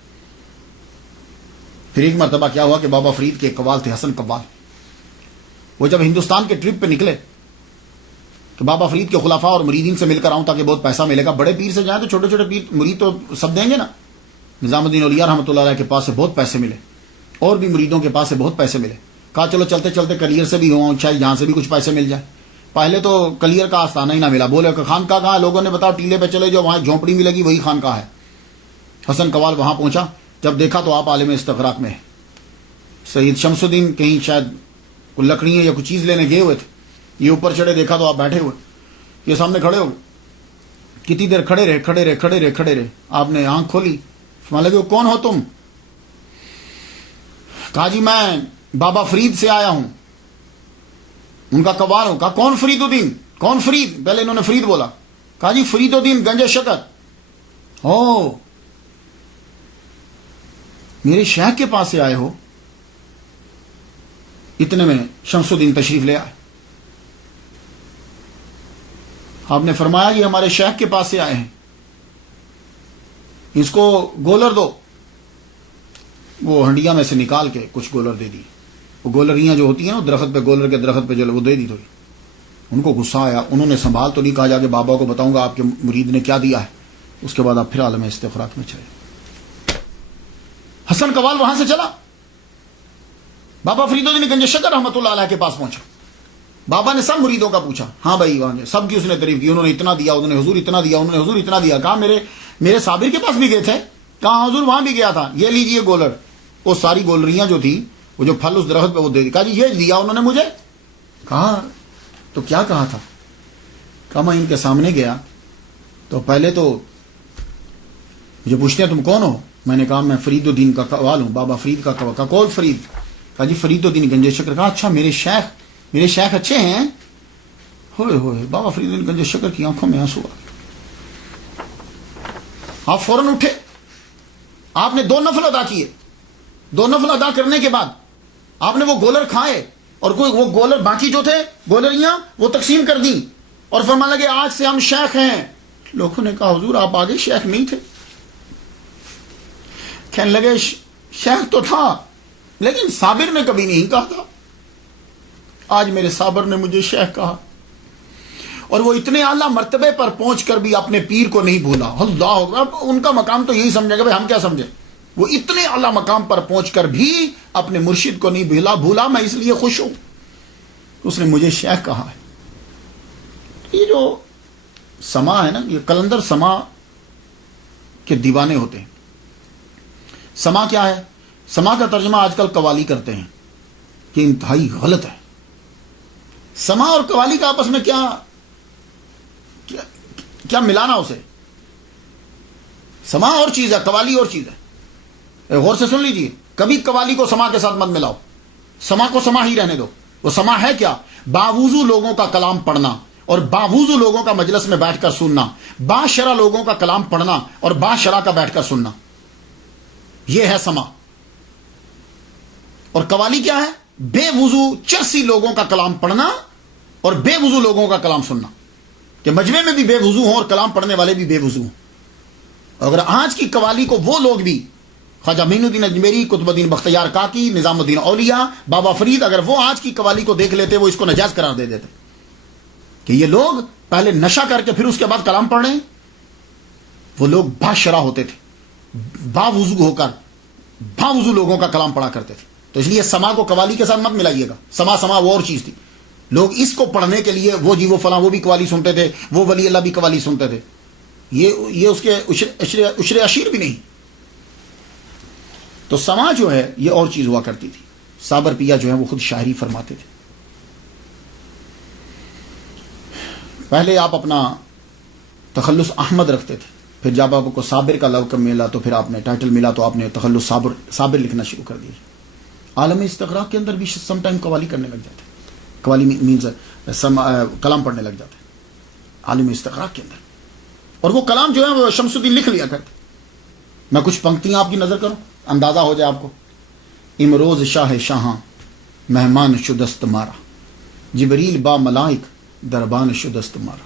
پھر ایک مرتبہ کیا ہوا کہ بابا فرید کے قوال تھے، حسن قوال. وہ جب ہندوستان کے ٹرپ پہ نکلے کہ بابا فرید کے خلفاء اور مریدین سے مل کر آؤں تاکہ بہت پیسہ ملے گا. بڑے پیر سے جائیں تو چھوٹے چھوٹے پیر مرید تو سب دیں گے نا. نظام الدین اولیاء رحمۃ اللہ علیہ کے پاس سے بہت پیسے ملے, اور بھی مریدوں کے پاس سے بہت پیسے ملے. کہا چلو چلتے چلتے کلیئر سے بھی ہوں, چاہے یہاں سے بھی کچھ پیسے مل جائے. پہلے تو کلیئر کا آستانہ ہی نہ ملا. بولے کہ خانقاہ کہاں؟ لوگوں نے بتاؤ ٹیلے پہ چلے جو وہاں جھونپڑی ملے گی وہی خانقاہ ہے. حسن قوال وہاں پہنچا, جب دیکھا تو آپ عالم استغراق میں ہے. سید شمس الدین کہیں شاید کوئی لکڑیاں یا کچھ چیز لینے گئے ہوئے تھے, یہ اوپر چڑھے, دیکھا تو آپ بیٹھے ہوئے, یہ سامنے کھڑے ہو گئے. کتنی دیر کھڑے رہے. آپ نے آنکھ کھولی, فرمانے لگے کون ہو تم؟ کہا جی میں بابا فرید سے آیا ہوں. ان کا قوال ہوں. کہا کون فرید الدین؟ کون فرید؟ پہلے انہوں نے فرید بولا. کہا جی فرید الدین گنج شکر. او میرے شیخ کے پاس سے آئے ہو؟ اتنے میں شمس الدین تشریف لے آئے. آپ نے فرمایا یہ ہمارے شیخ کے پاس سے آئے ہیں, اس کو گولر دو. وہ ہنڈیا میں سے نکال کے کچھ گولر دے دی. وہ گولریاں جو ہوتی ہیں نا درخت پہ, گولر کے درخت پہ جو وہ دے دی تھوڑی. ان کو غصہ آیا, انہوں نے سنبھال تو نہیں, کہا جا کے بابا کو بتاؤں گا آپ کے مرید نے کیا دیا ہے. اس کے بعد آپ پھر عالم استغراق میں چلے. حسن قوال وہاں سے چلا, بابا فرید الدین گنج شکر رحمۃ اللہ علیہ کے پاس پہنچا. بابا نے سب مریدوں کا پوچھا, ہاں بھائی وہاں سب کی اس نے تعریف کی. انہوں نے اتنا دیا, انہوں نے حضور اتنا دیا, انہوں نے حضور اتنا دیا. کہا میرے صابر کے پاس بھی گئے تھے. کہا حضور وہاں بھی گیا تھا. یہ لیجئے گولر. وہ ساری گولریاں جو تھی وہ جو پھل اس درخت پہ وہ دے دی. کہا جی یہ دیا انہوں نے مجھے. کہا تو کیا کہا تھا؟ کہا میں ان کے سامنے گیا تو پہلے تو مجھے پوچھتے ہیں تم کون ہو. میں نے کہا میں فرید الدین کا قوال ہوں, بابا فرید کا قوال. کہا کون فرید؟ کہا جی فرید الدین گنج شکر. کہا اچھا میرے شیخ اچھے ہیں. ہوئے ہوئے بابا فرید الدین گنج شکر کی آنکھوں میں آنسو آ گئے. آپ فوراً اٹھے, آپ نے 2 نفل ادا کیے. 2 نفل ادا کرنے کے بعد آپ نے وہ گولر کھائے, اور کوئی وہ گولر باقی جو تھے گولریاں وہ تقسیم کر دیں, اور فرمانے لگے آج سے ہم شیخ ہیں. لوگوں نے کہا حضور آپ آگے شیخ نہیں تھے. کہنے لگے شیخ تو تھا لیکن صابر نے کبھی نہیں کہا تھا. آج میرے صابر نے مجھے شیخ کہا, اور وہ اتنے اعلیٰ مرتبے پر پہنچ کر بھی اپنے پیر کو نہیں بھولا. اللہ اکبر. ان کا مقام تو یہی سمجھے گا, بھائی ہم کیا سمجھے. وہ اتنے اعلیٰ مقام پر پہنچ کر بھی اپنے مرشد کو نہیں بھولا. میں اس لیے خوش ہوں اس نے مجھے شیخ کہا ہے. یہ جو سما ہے نا, یہ قلندر سما کے دیوانے ہوتے ہیں. سما کیا ہے؟ سما کا ترجمہ آج کل قوالی کرتے ہیں, یہ انتہائی غلط ہے. سما اور قوالی کا آپس میں کیا ملانا اسے. سما اور چیز ہے, قوالی اور چیز ہے. غور سے سن لیجئے, کبھی قوالی کو سما کے ساتھ مت ملاؤ. سما کو سما ہی رہنے دو. وہ سما ہے کیا؟ باوضو لوگوں کا کلام پڑھنا اور باوضو لوگوں کا مجلس میں بیٹھ کر سننا, باشرع لوگوں کا کلام پڑھنا اور باشرع کا بیٹھ کر سننا, یہ ہے سما. اور قوالی کیا ہے؟ بے وضو چرسی لوگوں کا کلام پڑھنا اور بے وضو لوگوں کا کلام سننا, کہ مجمع میں بھی بے وضو ہوں اور کلام پڑھنے والے بھی بے وضو ہوں. اگر آج کی قوالی کو وہ لوگ بھی, خواجہ معین الدین اجمیری, قطب الدین بختیار کاکی, نظام الدین اولیاء, بابا فرید, اگر وہ آج کی قوالی کو دیکھ لیتے وہ اس کو ناجائز قرار دے دیتے کہ یہ لوگ پہلے نشہ کر کے پھر اس کے بعد کلام پڑھ رہے ہیں. وہ لوگ باشرع ہوتے تھے, باوضو ہو کر باوضو لوگوں کا کلام پڑھا کرتے تھے. تو اس لیے سما کو قوالی کے ساتھ مت ملائیے گا. سما وہ اور چیز تھی. لوگ اس کو پڑھنے کے لیے وہ جی وہ فلاں وہ بھی قوالی سنتے تھے, وہ ولی اللہ بھی قوالی سنتے تھے. یہ اس کے عشر عشیر بھی نہیں. تو سما جو ہے یہ اور چیز ہوا کرتی تھی. صابر پیا جو ہے وہ خود شاعری فرماتے تھے. پہلے آپ اپنا تخلص احمد رکھتے تھے, پھر جب آپ کو صابر کا لقب ملا تو پھر آپ نے ٹائٹل ملا تو آپ نے تخلص صابر لکھنا شروع کر دیا. عالم استغراق کے اندر بھی سم ٹائم قوالی کرنے لگ جاتے, قوالی مینز کلام پڑھنے لگ جاتے عالم استغراق کے اندر. اور وہ کلام جو ہے وہ شمس الدین لکھ لیا کرتے. میں کچھ پنکتیاں آپ کی نظر کروں, اندازہ ہو جائے آپ کو. امروز شاہ شاہاں مہمان شدست مارا, جبریل با ملائک دربان شدست مارا.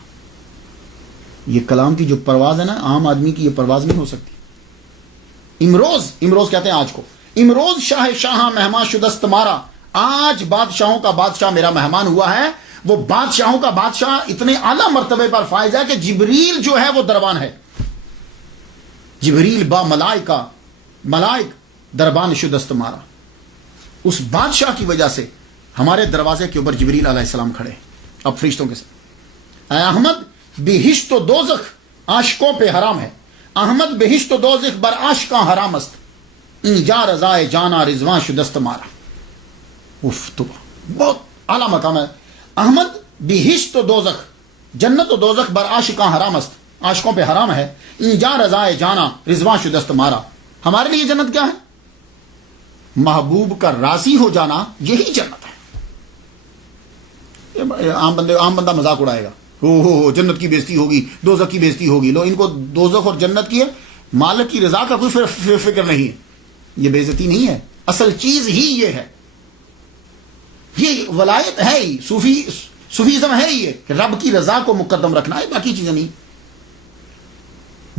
یہ کلام کی جو پرواز ہے نا, عام آدمی کی یہ پرواز نہیں ہو سکتی. امروز کہتے ہیں آج کو. امروز شاہ شاہاں مہمان شدست مارا, آج بادشاہوں کا بادشاہ میرا مہمان ہوا ہے. وہ بادشاہوں کا بادشاہ اتنے اعلیٰ مرتبے پر فائز ہے کہ جبریل جو ہے وہ دربان ہے. جبریل با ملائک دربان شدست مارا. اس بادشاہ کی وجہ سے ہمارے دروازے کے اوپر جبریل علیہ السلام کھڑے. اب فرشتوں کے ساتھ اے احمد بہشت و دوزخ عاشقوں پہ حرام ہے. احمد بہشت و دوزخ بر عاشقاں حرام است. این جا رضائے جانا رضوان شدست مارا. تو بہت اعلیٰ مقام ہے. احمد بہشت و دوزخ, جنت و دوزخ بر عاشقاں حرام است, عاشقوں پہ حرام ہے. این جا رضائے جانا رضوان شدست مارا. ہمارے لیے جنت کیا ہے؟ محبوب کا راضی ہو جانا, یہی جنت ہے. عام بندہ مذاق اڑائے گا, ہو جنت کی بےزتی ہوگی, دوزخ کی بےزتی ہوگی. لو ان کو دوزخ اور جنت کی ہے, مالک کی رضا کا کوئی فکر نہیں ہے. یہ بےزتی نہیں ہے, اصل چیز ہی یہ ہے. یہ ولایت ہے ہی, صوفیزم ہے ہی, یہ کہ رب کی رضا کو مقدم رکھنا ہے, باقی چیزیں نہیں.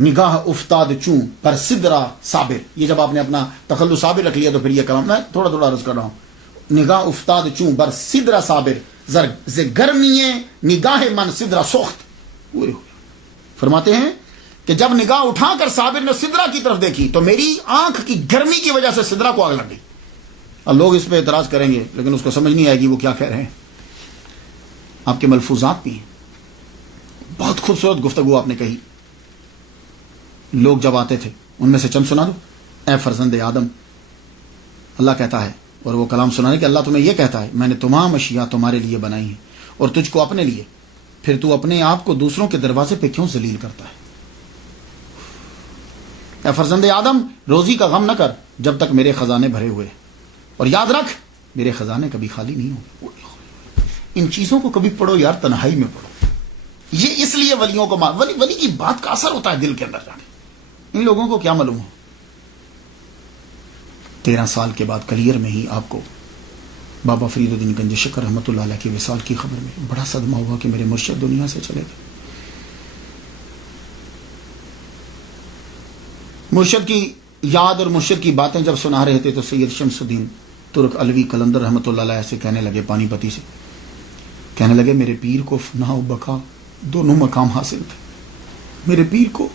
نگاہ افتاد چوں پر سدرا صابر. یہ جب آپ نے اپنا تخلص صابر رکھ لیا تو پھر یہ کلام میں تھوڑا عرض کر رہا ہوں. نگاہ افتاد چوں بر سدرا صابر ز گرمی نگاہ من سدرا سخت. فرماتے ہیں کہ جب نگاہ اٹھا کر صابر نے سدرا کی طرف دیکھی تو میری آنکھ کی گرمی کی وجہ سے سدرا کو آگ لگ گئی. اب لوگ اس پہ اعتراض کریں گے لیکن اس کو سمجھ نہیں آئے گی وہ کیا کہہ رہے ہیں. آپ کے ملفوظات بھی ہیں, بہت خوبصورت گفتگو آپ نے کہی. لوگ جب آتے تھے ان میں سے چند سنا دو. اے فرزند آدم, اللہ کہتا ہے, اور وہ کلام سنانے کہ اللہ تمہیں یہ کہتا ہے میں نے تمام اشیاء تمہارے لیے بنائی ہیں اور تجھ کو اپنے لیے, پھر تو اپنے آپ کو دوسروں کے دروازے پہ کیوں ذلیل کرتا ہے. اے فرزند آدم, روزی کا غم نہ کر جب تک میرے خزانے بھرے ہوئے, اور یاد رکھ میرے خزانے کبھی خالی نہیں ہوں گے. ان چیزوں کو کبھی پڑھو یار, تنہائی میں پڑھو. یہ اس لیے ولیوں کو ولی کی بات کا اثر ہوتا ہے دل کے اندر جا کے. ان لوگوں کو کیا معلوم ہو. 13 سال کے بعد کلیئر میں ہی آپ کو بابا فرید الدین گنج شکر رحمۃ اللہ علیہ کی وصال کی خبر میں بڑا صدمہ ہوا کہ میرے مرشد دنیا سے چلے گئے. مرشد کی یاد اور مرشد کی باتیں جب سنا رہے تھے تو سید شمس الدین ترک علوی قلندر رحمۃ اللہ علیہ سے کہنے لگے, پانی پتی سے کہنے لگے, میرے پیر کو فنا و بقا دونوں مقام حاصل تھے. میرے پیر کو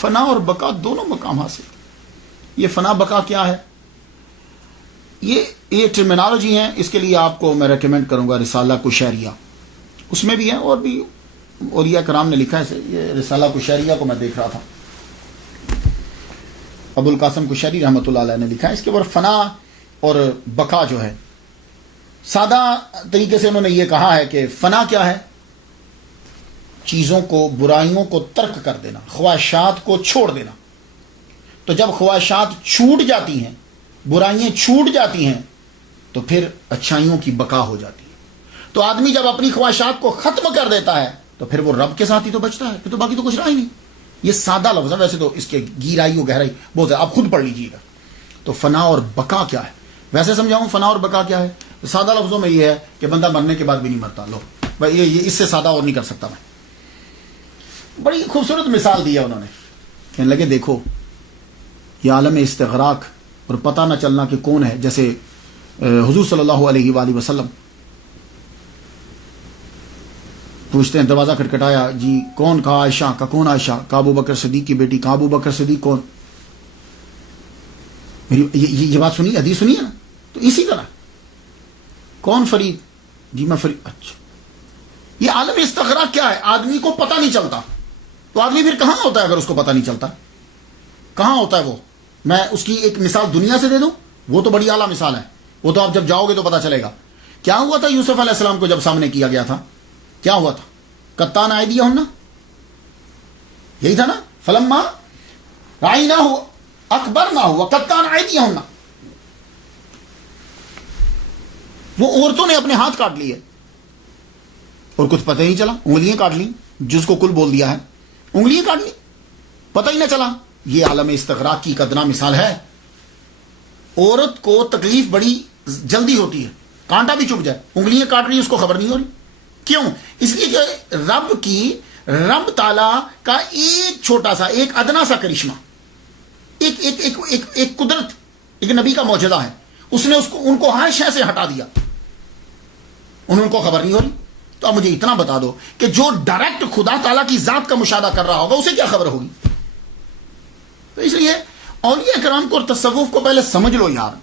فنا اور بقا دونوں مقام حاصل تھے. یہ فنا بقا کیا ہے, یہ ٹرمینالوجی ہیں. اس کے لیے آپ کو میں ریکمینڈ کروں گا رسالہ کشیریہ, اس میں بھی ہے اور بھی اولیاء کرام نے لکھا ہے. یہ رسالہ کشیریہ کو میں دیکھ رہا تھا, ابو القاسم کشیری رحمۃ اللہ علیہ نے لکھا ہے. اس کے اوپر فنا اور بقا جو ہے, سادہ طریقے سے انہوں نے یہ کہا ہے کہ فنا کیا ہے, چیزوں کو, برائیوں کو ترک کر دینا, خواہشات کو چھوڑ دینا. تو جب خواہشات چھوٹ جاتی ہیں, برائیاں چھوٹ جاتی ہیں, تو پھر اچھائیوں کی بقا ہو جاتی ہے. تو آدمی جب اپنی خواہشات کو ختم کر دیتا ہے تو پھر وہ رب کے ساتھ ہی تو بچتا ہے, پھر تو باقی تو کچھ رہا ہی نہیں. یہ سادہ لفظ ہے, ویسے تو اس کے گہرائی و گہرائی بہت ہے, آپ خود پڑھ لیجیے گا. تو فنا اور بقا کیا ہے, ویسے سمجھاؤں فنا اور بقا کیا ہے. سادہ لفظوں میں یہ ہے کہ بندہ مرنے کے بعد بھی نہیں مرتا. لو بھائی یہ اس سے سادہ اور نہیں کر سکتا میں. بڑی خوبصورت مثال دی ہے انہوں نے. کہنے لگے دیکھو یہ عالم استغراق اور پتہ نہ چلنا کہ کون ہے. جیسے حضور صلی اللہ علیہ وآلہ وسلم پوچھتے ہیں, دروازہ کھٹکھٹایا, جی کون؟ کہا عائشہ. کا کون عائشہ؟ کہا ابو بکر صدیق کی بیٹی. کہا ابو بکر صدیق کون؟ میری یہ بات سنی, حدیث سنی ہے نا. تو اسی طرح کون فرید؟ جی میں فرید. اچھا, یہ عالم استغراق کیا ہے, آدمی کو پتہ نہیں چلتا. تو آدمی پھر کہاں ہوتا ہے اگر اس کو پتہ نہیں چلتا؟ کہاں ہوتا ہے وہ؟ میں اس کی ایک مثال دنیا سے دے دوں, وہ تو بڑی اعلیٰ مثال ہے, وہ تو آپ جب جاؤ گے تو پتہ چلے گا. کیا ہوا تھا یوسف علیہ السلام کو جب سامنے کیا گیا تھا, کیا ہوا تھا؟ قطان ایدیہن, یہی تھا نا. فلما رأیناہ اکبرناہ وقطان ایدیہن, وہ عورتوں نے اپنے ہاتھ کاٹ لیے اور کچھ پتہ ہی نہیں چلا. انگلیاں کاٹ لی, جس کو کل بول دیا ہے, انگلیاں کاٹ لی, پتہ ہی نہ چلا. یہ عالم استغراق کی قدرہ مثال ہے. عورت کو تکلیف بڑی جلدی ہوتی ہے, کانٹا بھی چپ جائے, انگلیاں کاٹ رہی, اس کو خبر نہیں ہو رہی. کیوں؟ اس لیے کہ رب تعالیٰ کا ایک چھوٹا سا, ایک ادنا سا کرشمہ, ایک قدرت, ایک نبی کا معجزہ ہے. اس نے ان کو ہر شے سے ہٹا دیا, ان کو خبر نہیں ہو رہی. تو اب مجھے اتنا بتا دو کہ جو ڈائریکٹ خدا تعالیٰ کی ذات کا مشاہدہ کر رہا ہوگا اسے کیا خبر ہوگی؟ تو اس لیے اولیاء کرام کو اور تصوف کو پہلے سمجھ لو یار.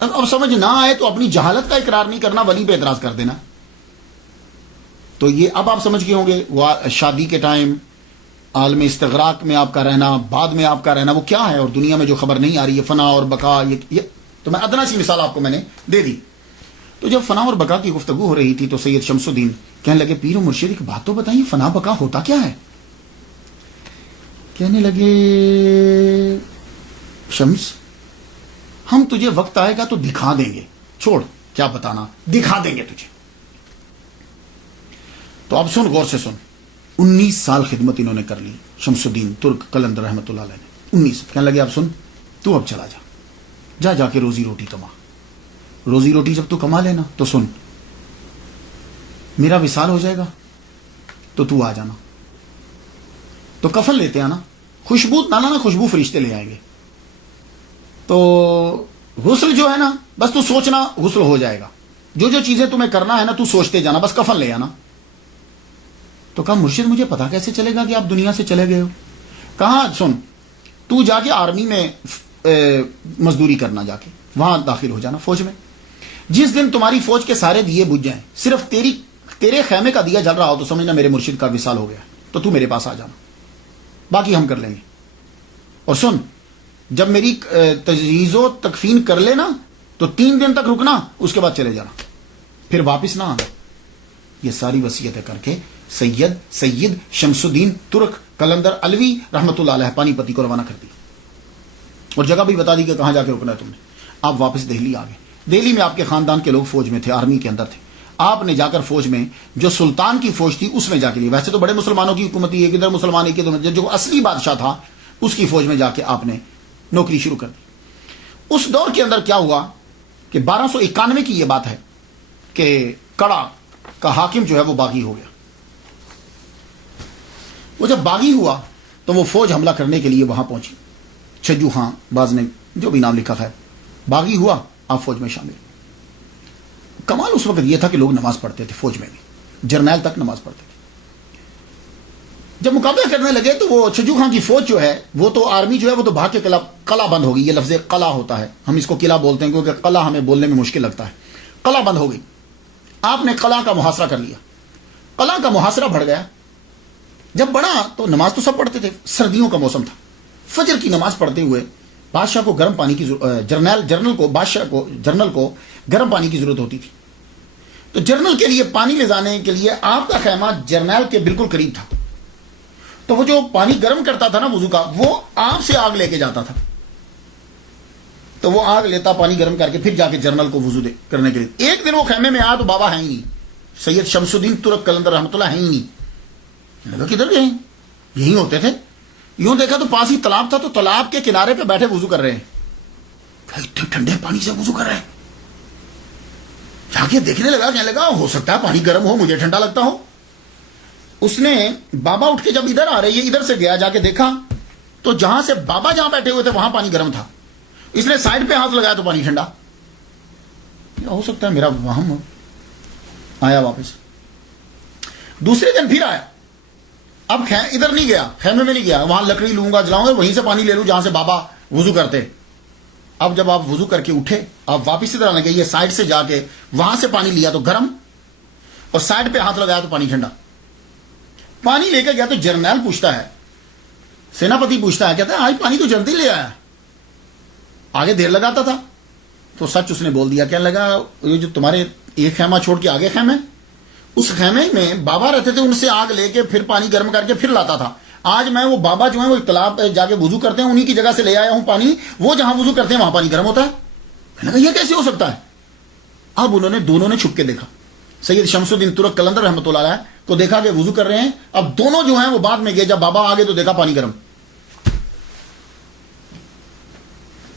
اب سمجھ نہ آئے تو اپنی جہالت کا اقرار نہیں کرنا, ولی پہ اعتراض کر دینا. تو یہ اب آپ سمجھ گئے ہوں گے وہ شادی کے ٹائم عالم استغراق میں آپ کا رہنا, بعد میں آپ کا رہنا, وہ کیا ہے, اور دنیا میں جو خبر نہیں آ رہی ہے فنا اور بقا. یہ تو میں ادنا سی مثال آپ کو میں نے دے دی. تو جب فنا اور بقا کی گفتگو ہو رہی تھی تو سید شمس الدین کہنے لگے پیر و مرشد ایک بات تو بتائیے, فنا بقا ہوتا کیا ہے؟ کہنے لگے شمس ہم تجھے وقت آئے گا تو دکھا دیں گے, چھوڑ کیا بتانا, دکھا دیں گے تجھے. تو اب سن, غور سے سن. 19 سال خدمت انہوں نے کر لی شمس الدین ترک قلندر رحمۃ اللہ علیہ نے. 19. کہنے لگے اب سن, تو اب چلا جا کے روزی روٹی کما. روزی روٹی جب تو کما لینا تو سن, میرا وصال ہو جائے گا تو آ جانا. تو کفن لیتے آنا, خوشبو نہ لانا, خوشبو فرشتے لے آئیں گے. تو غسل جو ہے نا, بس تو سوچنا غسل ہو جائے گا. جو چیزیں تمہیں کرنا ہے نا تو سوچتے جانا, بس کفن لے آنا. تو کہا مرشد مجھے پتا کیسے چلے گا کہ آپ دنیا سے چلے گئے ہو؟ کہا سن, تو جا کے آرمی میں مزدوری کرنا, جا کے وہاں داخل ہو جانا فوج میں. جس دن تمہاری فوج کے سارے دیے بجھ جائیں, صرف تیرے خیمے کا دیا جل رہا ہو تو سمجھنا میرے مرشد کا وصال ہو گیا, تو میرے پاس آ جانا, باقی ہم کر لیں گے. اور سن, جب میری تجہیز و تکفین کر لینا تو 3 دن تک رکنا, اس کے بعد چلے جانا, پھر واپس نہ آنا. یہ ساری وصیتیں کر کے سید شمس الدین ترک قلندر علوی رحمۃ اللہ علیہ پانی پتی کو روانہ کر دی, اور جگہ بھی بتا دی کہ کہاں جا کے رکنا ہے تم نے. آپ واپس دہلی آ گئے. دہلی میں آپ کے خاندان کے لوگ فوج میں تھے, آرمی کے اندر تھے. آپ نے جا کر فوج میں جو سلطان کی فوج تھی اس میں جا کے لی. ویسے تو بڑے مسلمانوں کی حکومت تھی, ایک ادھر مسلمان ایک ادھر, جو اصلی بادشاہ تھا اس کی فوج میں جا کے آپ نے نوکری شروع کر دی. اس دور کے اندر کیا ہوا کہ 1291 کی یہ بات ہے کہ کڑا کا حاکم جو ہے وہ باغی ہو گیا. وہ جب باغی ہوا تو وہ فوج حملہ کرنے کے لیے وہاں پہنچی. چھجو ہاں باز نے جو بھی نام لکھا ہے, باغی ہوا, آپ فوج میں شامل. کمال اس وقت یہ تھا کہ لوگ نماز پڑھتے تھے فوج میں بھی, جرنیل تک نماز پڑھتے تھے. جب مقابلہ کرنے لگے تو وہ چھجو خان کی فوج جو ہے وہ تو آرمی جو ہے وہ تو بھاگ کے قلعہ بند ہو گئی. یہ لفظ قلعہ ہوتا ہے, ہم اس کو قلعہ بولتے ہیں کیونکہ قلعہ ہمیں بولنے میں مشکل لگتا ہے. قلعہ بند ہو گئی. آپ نے قلعہ کا محاصرہ کر لیا. قلعہ کا محاصرہ بڑھ گیا. جب بڑھا تو نماز تو سب پڑھتے تھے, سردیوں کا موسم تھا. فجر کی نماز پڑھتے ہوئے بادشاہ کو گرم پانی کی جنرل کو گرم پانی کی ضرورت ہوتی تھی. تو جنرل کے لیے پانی لے جانے کے لیے آپ کا خیمہ جرنیل کے بالکل قریب تھا. تو وہ جو پانی گرم کرتا تھا نا وضو کا, وہ آپ سے آگ لے کے جاتا تھا. تو وہ آگ لیتا, پانی گرم کر کے پھر جا کے جرنل کو وضو کرنے کے لیے. ایک دن وہ خیمے میں آیا تو بابا ہے ہی نہیں, سید شمس الدین ترک قلندر رحمۃ اللہ ہے ہی نہیں. کدھر گئے؟ یہی ہوتے تھے. یوں دیکھا تو پاس ہی تالاب تھا, تو تالاب کے کنارے پہ بیٹھے وضو کر رہے ہیں. اتنے ٹھنڈے پانی سے وضو کر رہے ہیں. جا کے دیکھنے لگا, کہنے لگا ہو سکتا ہے پانی گرم ہو, مجھے ٹھنڈا لگتا ہو. اس نے بابا اٹھ کے جب ادھر آ رہے, یہ ادھر سے گیا, جا کے دیکھا تو جہاں سے بابا جہاں بیٹھے ہوئے تھے وہاں پانی گرم تھا. اس نے سائڈ پہ ہاتھ لگایا تو پانی ٹھنڈا. ہو سکتا ہے میرا وہم. آیا واپس. دوسرے دن پھر آیا. اب ادھر نہیں گیا, خیمے میں نہیں گیا, وہاں لکڑی لوں گا جلاؤں گا, وہیں سے پانی لے لوں جہاں سے بابا وضو کرتے. اب جب آپ وضو کر کے اٹھے, آپ واپس ادھر آنے گئے, یہ سائڈ سے جا کے وہاں سے پانی لیا تو گرم, اور سائڈ پہ ہاتھ لگایا تو پانی ٹھنڈا. پانی لے کے گیا تو جرنیل پوچھتا ہے, سیناپتی پوچھتا ہے, کہتا ہے آج پانی تو جلدی لے آیا, آگے دیر لگاتا تھا. تو سچ اس نے بول دیا. کہنے لگا یہ جو تمہارے ایک خیمہ چھوڑ کے آگے خیمہ, اس خیمے میں بابا رہتے تھے, ان سے آگ لے کے پھر پانی گرم کر کے پھر لاتا تھا. آج میں وہ بابا جو ہیں وہ تالاب جا کے وضو کرتے ہیں, انہی کی جگہ سے لے آیا ہوں پانی. وہ جہاں وضو کرتے ہیں وہاں پانی گرم ہوتا ہے. میں نے کہا یہ کیسے ہو سکتا ہے؟ اب دونوں نے چھپ کے دیکھا. سید شمس الدین ترک قلندر رحمۃ اللہ علیہ کو دیکھا کہ وضو کر رہے ہیں. اب دونوں جو ہیں وہ بعد میں گئے, جب بابا آگے تو دیکھا پانی گرم.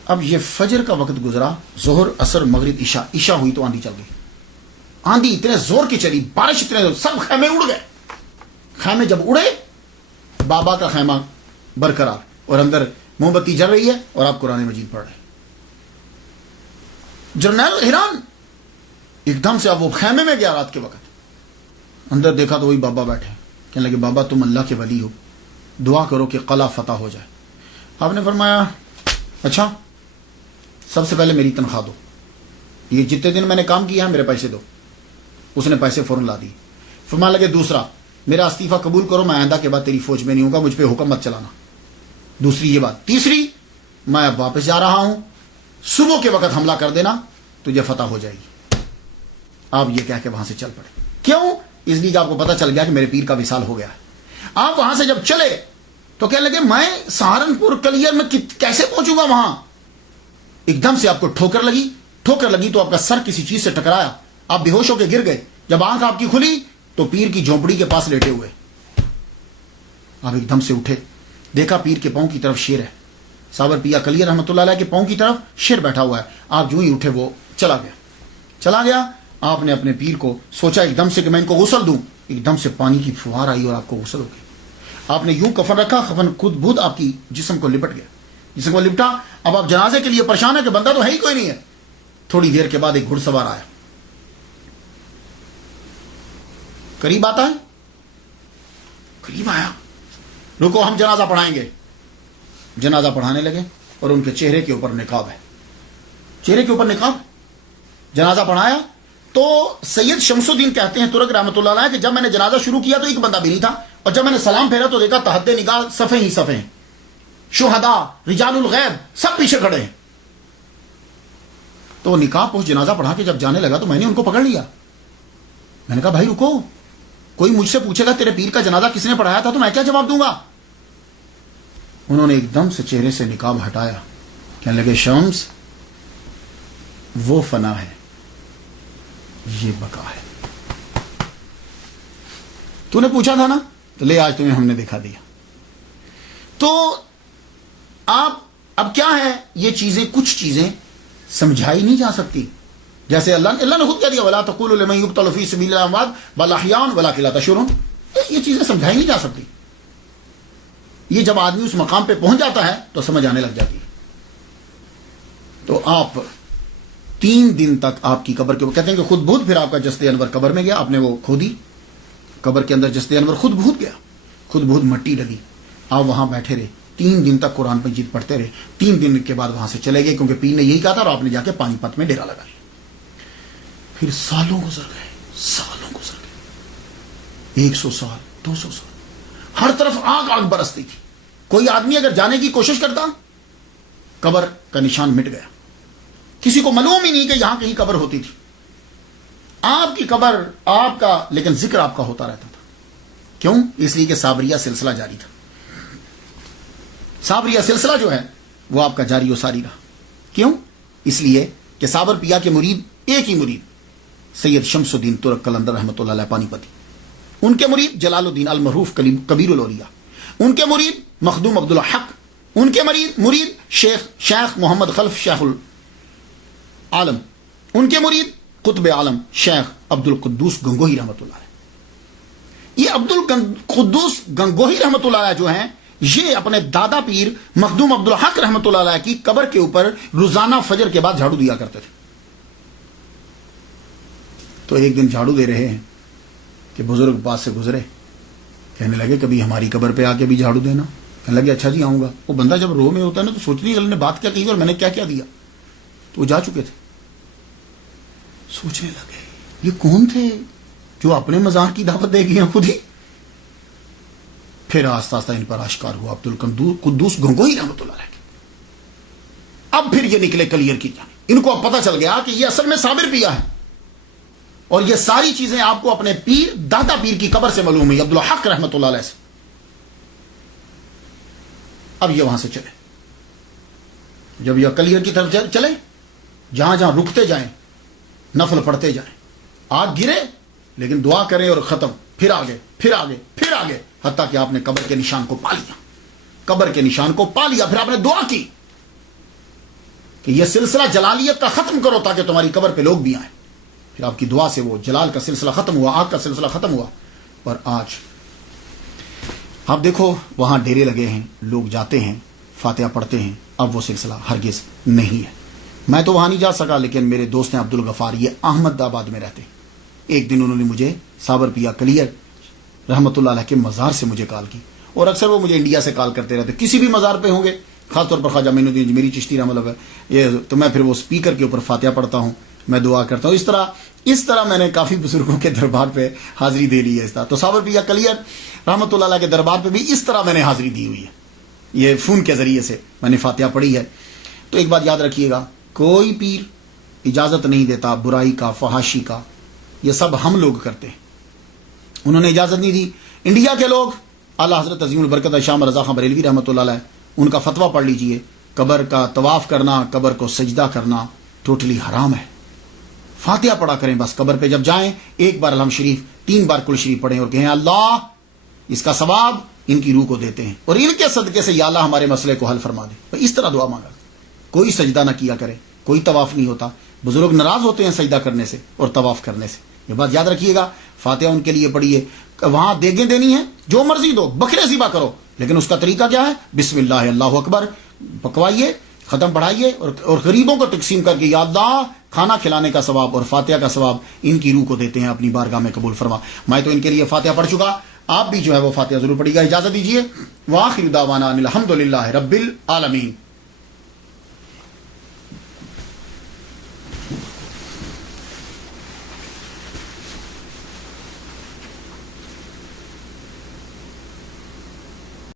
اب یہ فجر کا وقت گزرا, ظہر اثر مغرب عشاء ہوئی تو آندھی چل گئی. آندھی اتنے زور کی چلی, بارش اتنے زور, سب خیمے اڑ گئے. خیمے جب اڑے, بابا کا خیمہ برقرار, اور اندر موم بتی جل رہی ہے, اور آپ قرآن مجید پڑھ رہے ہیں. جرنیل حیران, ایک دم سے اب وہ خیمے میں گیا رات کے وقت. اندر دیکھا تو وہی بابا بیٹھے، کہنے لگے بابا تم اللہ کے ولی ہو، دعا کرو کہ قلعہ فتح ہو جائے۔ آپ نے فرمایا اچھا سب سے پہلے میری تنخواہ دو، یہ جتنے دن میں نے کام کیا ہے میرے پیسے دو۔ اس نے پیسے فوراً لا دی۔ فرمانے لگے دوسرا میرا استعفیٰ قبول کرو، میں آئندہ کے بعد تیری فوج میں نہیں ہوں گا، مجھ پہ حکم مت چلانا۔ دوسری یہ بات۔ تیسری میں اب واپس جا رہا ہوں، صبح کے وقت حملہ کر دینا، تجھے فتح ہو جائے گی۔ آپ یہ کہہ کے وہاں سے چل پڑے۔ کیوں؟ اس لیے کہ آپ کو پتا چل گیا کہ میرے پیر کا وصال ہو گیا ہے۔ آپ وہاں سے جب چلے تو کہنے لگے میں سہارنپور کلیئر میں کیسے پہنچوں گا وہاں؟ ایک دم سے آپ کو ٹھوکر لگی تو آپ کا سر کسی چیز سے ٹکرایا، آپ بے ہوش ہو کے گر گئے۔ جب آنکھ آپ کی کھلی تو پیر کی جھونپڑی کے پاس لیٹے ہوئے۔ آپ ایک دم سے اٹھے، دیکھا پیر کے پاؤں کی طرف شیر ہے، صابر پیا کلیئر رحمۃ اللہ علیہ کے پاؤں کی طرف شیر بیٹھا ہوا ہے۔ آپ جو ہی اٹھے وہ چلا گیا۔ آپ نے اپنے پیر کو سوچا ایک دم سے کہ میں ان کو غسل دوں، ایک دم سے پانی کی فوار آئی اور آپ کو غسل ہو گئی۔ آپ نے یوں کفن رکھا، کفن خود بخود آپ کی جسم کو لپٹ گیا، جسم کو لپٹا۔ اب آپ جنازے کے لیے پریشان ہے کہ بندہ تو ہے ہی کوئی نہیں ہے۔ تھوڑی دیر کے بعد ایک گھڑ سوار آیا، قریب آتا ہے، قریب آیا، رکو ہم جنازہ پڑھائیں گے۔ جنازہ پڑھانے لگے اور ان کے چہرے کے اوپر نقاب ہے، چہرے کے اوپر نقاب۔ جنازہ پڑھایا تو سید شمس الدین کہتے ہیں ترک رحمۃ اللہ علیہ کہ جب میں نے جنازہ شروع کیا تو ایک بندہ بھی نہیں تھا، اور جب میں نے سلام پھیرا تو دیکھا تحت نگاہ صفیں ہی صفیں، شہداء رجال الغیب سب پیچھے کھڑے ہیں۔ تو نکاح پوچھ جنازہ پڑھا کے جب جانے لگا تو میں نے ان کو پکڑ لیا۔ میں نے کہا بھائی رکو، کوئی مجھ سے پوچھے گا تیرے پیر کا جنازہ کس نے پڑھایا تھا تو میں کیا جواب دوں گا؟ انہوں نے ایک دم سے چہرے سے نقاب ہٹایا، کہنے لگے شمس وہ فنا ہے، یہ بقا ہے۔ تو نے پوچھا تھا نا، تو لے آج تمہیں ہم نے دکھا دیا۔ تو آپ اب کیا ہے، یہ چیزیں کچھ چیزیں سمجھائی نہیں جا سکتی، جیسے اللہ نے خود کہہ دیا وَلَا تَقُولُوا لِمَن يُقْتَلُ فِي سَبِيلِ اللَّهِ أَمْوَاتٌ بَلْ أَحْيَاءٌ وَلَٰكِن لَا تَشْعُرُونَ۔ یہ چیزیں سمجھائی نہیں جا سکتی۔ یہ جب آدمی اس مقام پہ پہنچ جاتا ہے تو سمجھ آنے لگ جاتی ہے۔ تو آپ 3 دن تک آپ کی قبر کے، وہ کہتے ہیں کہ خود بہت، پھر آپ کا جسد انور قبر میں گیا، آپ نے وہ کھودی، قبر کے اندر جسد انور خود بہت گیا، خود بہت مٹی ڈلی۔ آپ وہاں بیٹھے رہے 3 دن تک، قرآن مجید پڑھتے رہے۔ 3 دن کے بعد وہاں سے چلے گئے کیونکہ پیر نے یہی کہا تھا، اور آپ نے جا کے پانی پت میں ڈیرا لگا لیا۔ پھر سالوں گزر گئے، 100 سال 200 سال، ہر طرف آگ برستی تھی۔ کوئی آدمی اگر جانے کی کوشش کرتا، قبر کا نشان مٹ گیا، کسی کو معلوم ہی نہیں کہ یہاں کہیں قبر ہوتی تھی۔ آپ کی قبر آپ کا، لیکن ذکر آپ کا ہوتا رہتا تھا۔ کیوں؟ اس لیے کہ صابریہ سلسلہ جاری تھا۔ صابریہ سلسلہ جو ہے وہ آپ کا جاری و ساری رہا۔ کیوں؟ اس لیے کہ صابر پیا کے مرید، ایک ہی مرید سید شمس الدین ترک قلندر رحمۃ اللہ علیہ پانی پتی، ان کے مرید جلال الدین المعروف کبیر الاولیاء، ان کے مرید مخدوم عبد الحق، ان کے مرید شیخ محمد خلف شیخ العالم، ان کے مرید قطب عالم شیخ عبد القدوس گنگوہی رحمۃ اللہ علیہ۔ یہ عبد القدوس گنگوہی رحمۃ اللہ علیہ جو ہیں، یہ اپنے دادا پیر مخدوم عبد الحق رحمۃ اللہ علیہ کی قبر کے اوپر روزانہ فجر کے بعد جھاڑو دیا کرتے تھے۔ تو ایک دن جھاڑو دے رہے ہیں کہ بزرگ پاس سے گزرے، کہنے لگے کبھی ہماری قبر پہ آ کے بھی جھاڑو دینا۔ کہنے لگے اچھا جی آؤں گا۔ وہ بندہ جب رو میں ہوتا ہے نا تو سوچتی ہے اللہ نے بات کیا کہی اور میں نے کیا کیا دیا۔ تو وہ جا چکے تھے، سوچنے لگے یہ کون تھے جو اپنے مزاح کی دعوت دے گئے ہیں خود ہی۔ پھر آہستہ آہستہ ان پر آشکار ہوا عبد القدوس گنگوہی رحمۃ اللہ علیہ۔ اب پھر یہ نکلے کلیئر کی جانب، ان کو اب پتہ چل گیا کہ یہ اصل میں صابر پیا ہے، اور یہ ساری چیزیں آپ کو اپنے پیر دادا پیر کی قبر سے معلوم ہے، عبد الحق رحمۃ اللہ علیہ سے۔ اب یہ وہاں سے چلے، جب یہ کلیئر کی طرف چلے، جہاں جہاں رکتے جائیں نفل پڑھتے جائیں، آگ گرے لیکن دعا کریں اور ختم، پھر آگے پھر آگے پھر آگے، حتیٰ کہ آپ نے قبر کے نشان کو پا لیا، قبر کے نشان کو پا لیا۔ پھر آپ نے دعا کی کہ یہ سلسلہ جلالیت کا ختم کرو تاکہ تمہاری قبر پہ لوگ بھی آئیں۔ پھر آپ کی دعا سے وہ جلال کا سلسلہ ختم ہوا، آگ کا سلسلہ ختم ہوا۔ اور آج آپ دیکھو وہاں ڈیرے لگے ہیں، لوگ جاتے ہیں، فاتحہ پڑھتے ہیں۔ اب وہ سلسلہ ہرگز نہیں ہے۔ میں تو وہاں نہیں جا سکا، لیکن میرے دوست ہیں عبد الغفار، یہ احمد آباد میں رہتے ہیں۔ ایک دن انہوں نے مجھے صابر پیا کلیئر رحمۃ اللہ علیہ کے مزار سے مجھے کال کی، اور اکثر وہ مجھے انڈیا سے کال کرتے رہتے، کسی بھی مزار پہ ہوں گے، خاص طور پر خواجہ معین الدین اجمیری چشتی رحمۃ اللہ علیہ، یہ تو میں پھر وہ اسپیکر کے اوپر فاتحہ پڑھتا ہوں، میں دعا کرتا ہوں. اس طرح میں نے کافی بزرگوں کے دربار پہ حاضری دے لی ہے. اس طرح تو صابر پیا کلیئر رحمۃ اللہ علیہ کے دربار پہ بھی اس طرح میں نے حاضری دی ہوئی ہے، یہ فون کے ذریعے سے میں نے فاتحہ پڑھی ہے. تو ایک بات یاد رکھیے گا، کوئی پیر اجازت نہیں دیتا برائی کا، فحاشی کا، یہ سب ہم لوگ کرتے ہیں، انہوں نے اجازت نہیں دی. انڈیا کے لوگ اعلیٰ حضرت عظیم البرکت شاہ رضا خان بریلوی رحمۃ اللہ علیہ، ان کا فتویٰ پڑھ لیجئے، قبر کا طواف کرنا، قبر کو سجدہ کرنا ٹوٹلی حرام ہے. فاتحہ پڑھا کریں بس، قبر پہ جب جائیں ایک بار الحمد شریف، 3 بار کل شریف پڑھیں اور کہیں اللہ اس کا ثواب ان کی روح کو دیتے ہیں، اور ان کے صدقے سے یا اللہ ہمارے مسئلے کو حل فرما دے. اس طرح دعا مانگا، کوئی سجدہ نہ کیا کرے، کوئی طواف نہیں ہوتا. بزرگ ناراض ہوتے ہیں سجدہ کرنے سے اور طواف کرنے سے، یہ بات یاد رکھیے گا. فاتحہ ان کے لیے پڑھیے. وہاں دیگیں دینی ہے، جو مرضی دو، بکرے ذبح کرو، لیکن اس کا طریقہ کیا ہے؟ بسم اللہ اللہ اکبر پکوائیے، ختم پڑھائیے، اور غریبوں کو تقسیم کر کے یا اللہ کھانا کھلانے کا ثواب اور فاتحہ کا ثواب ان کی روح کو دیتے ہیں، اپنی بارگاہ میں قبول فرما. میں تو ان کے لیے فاتحہ پڑھ چکا، آپ بھی جو ہے وہ فاتحہ ضرور پڑھیے گا. اجازت دیجیے. وآخر دعوانا ان الحمد للہ رب العالمین.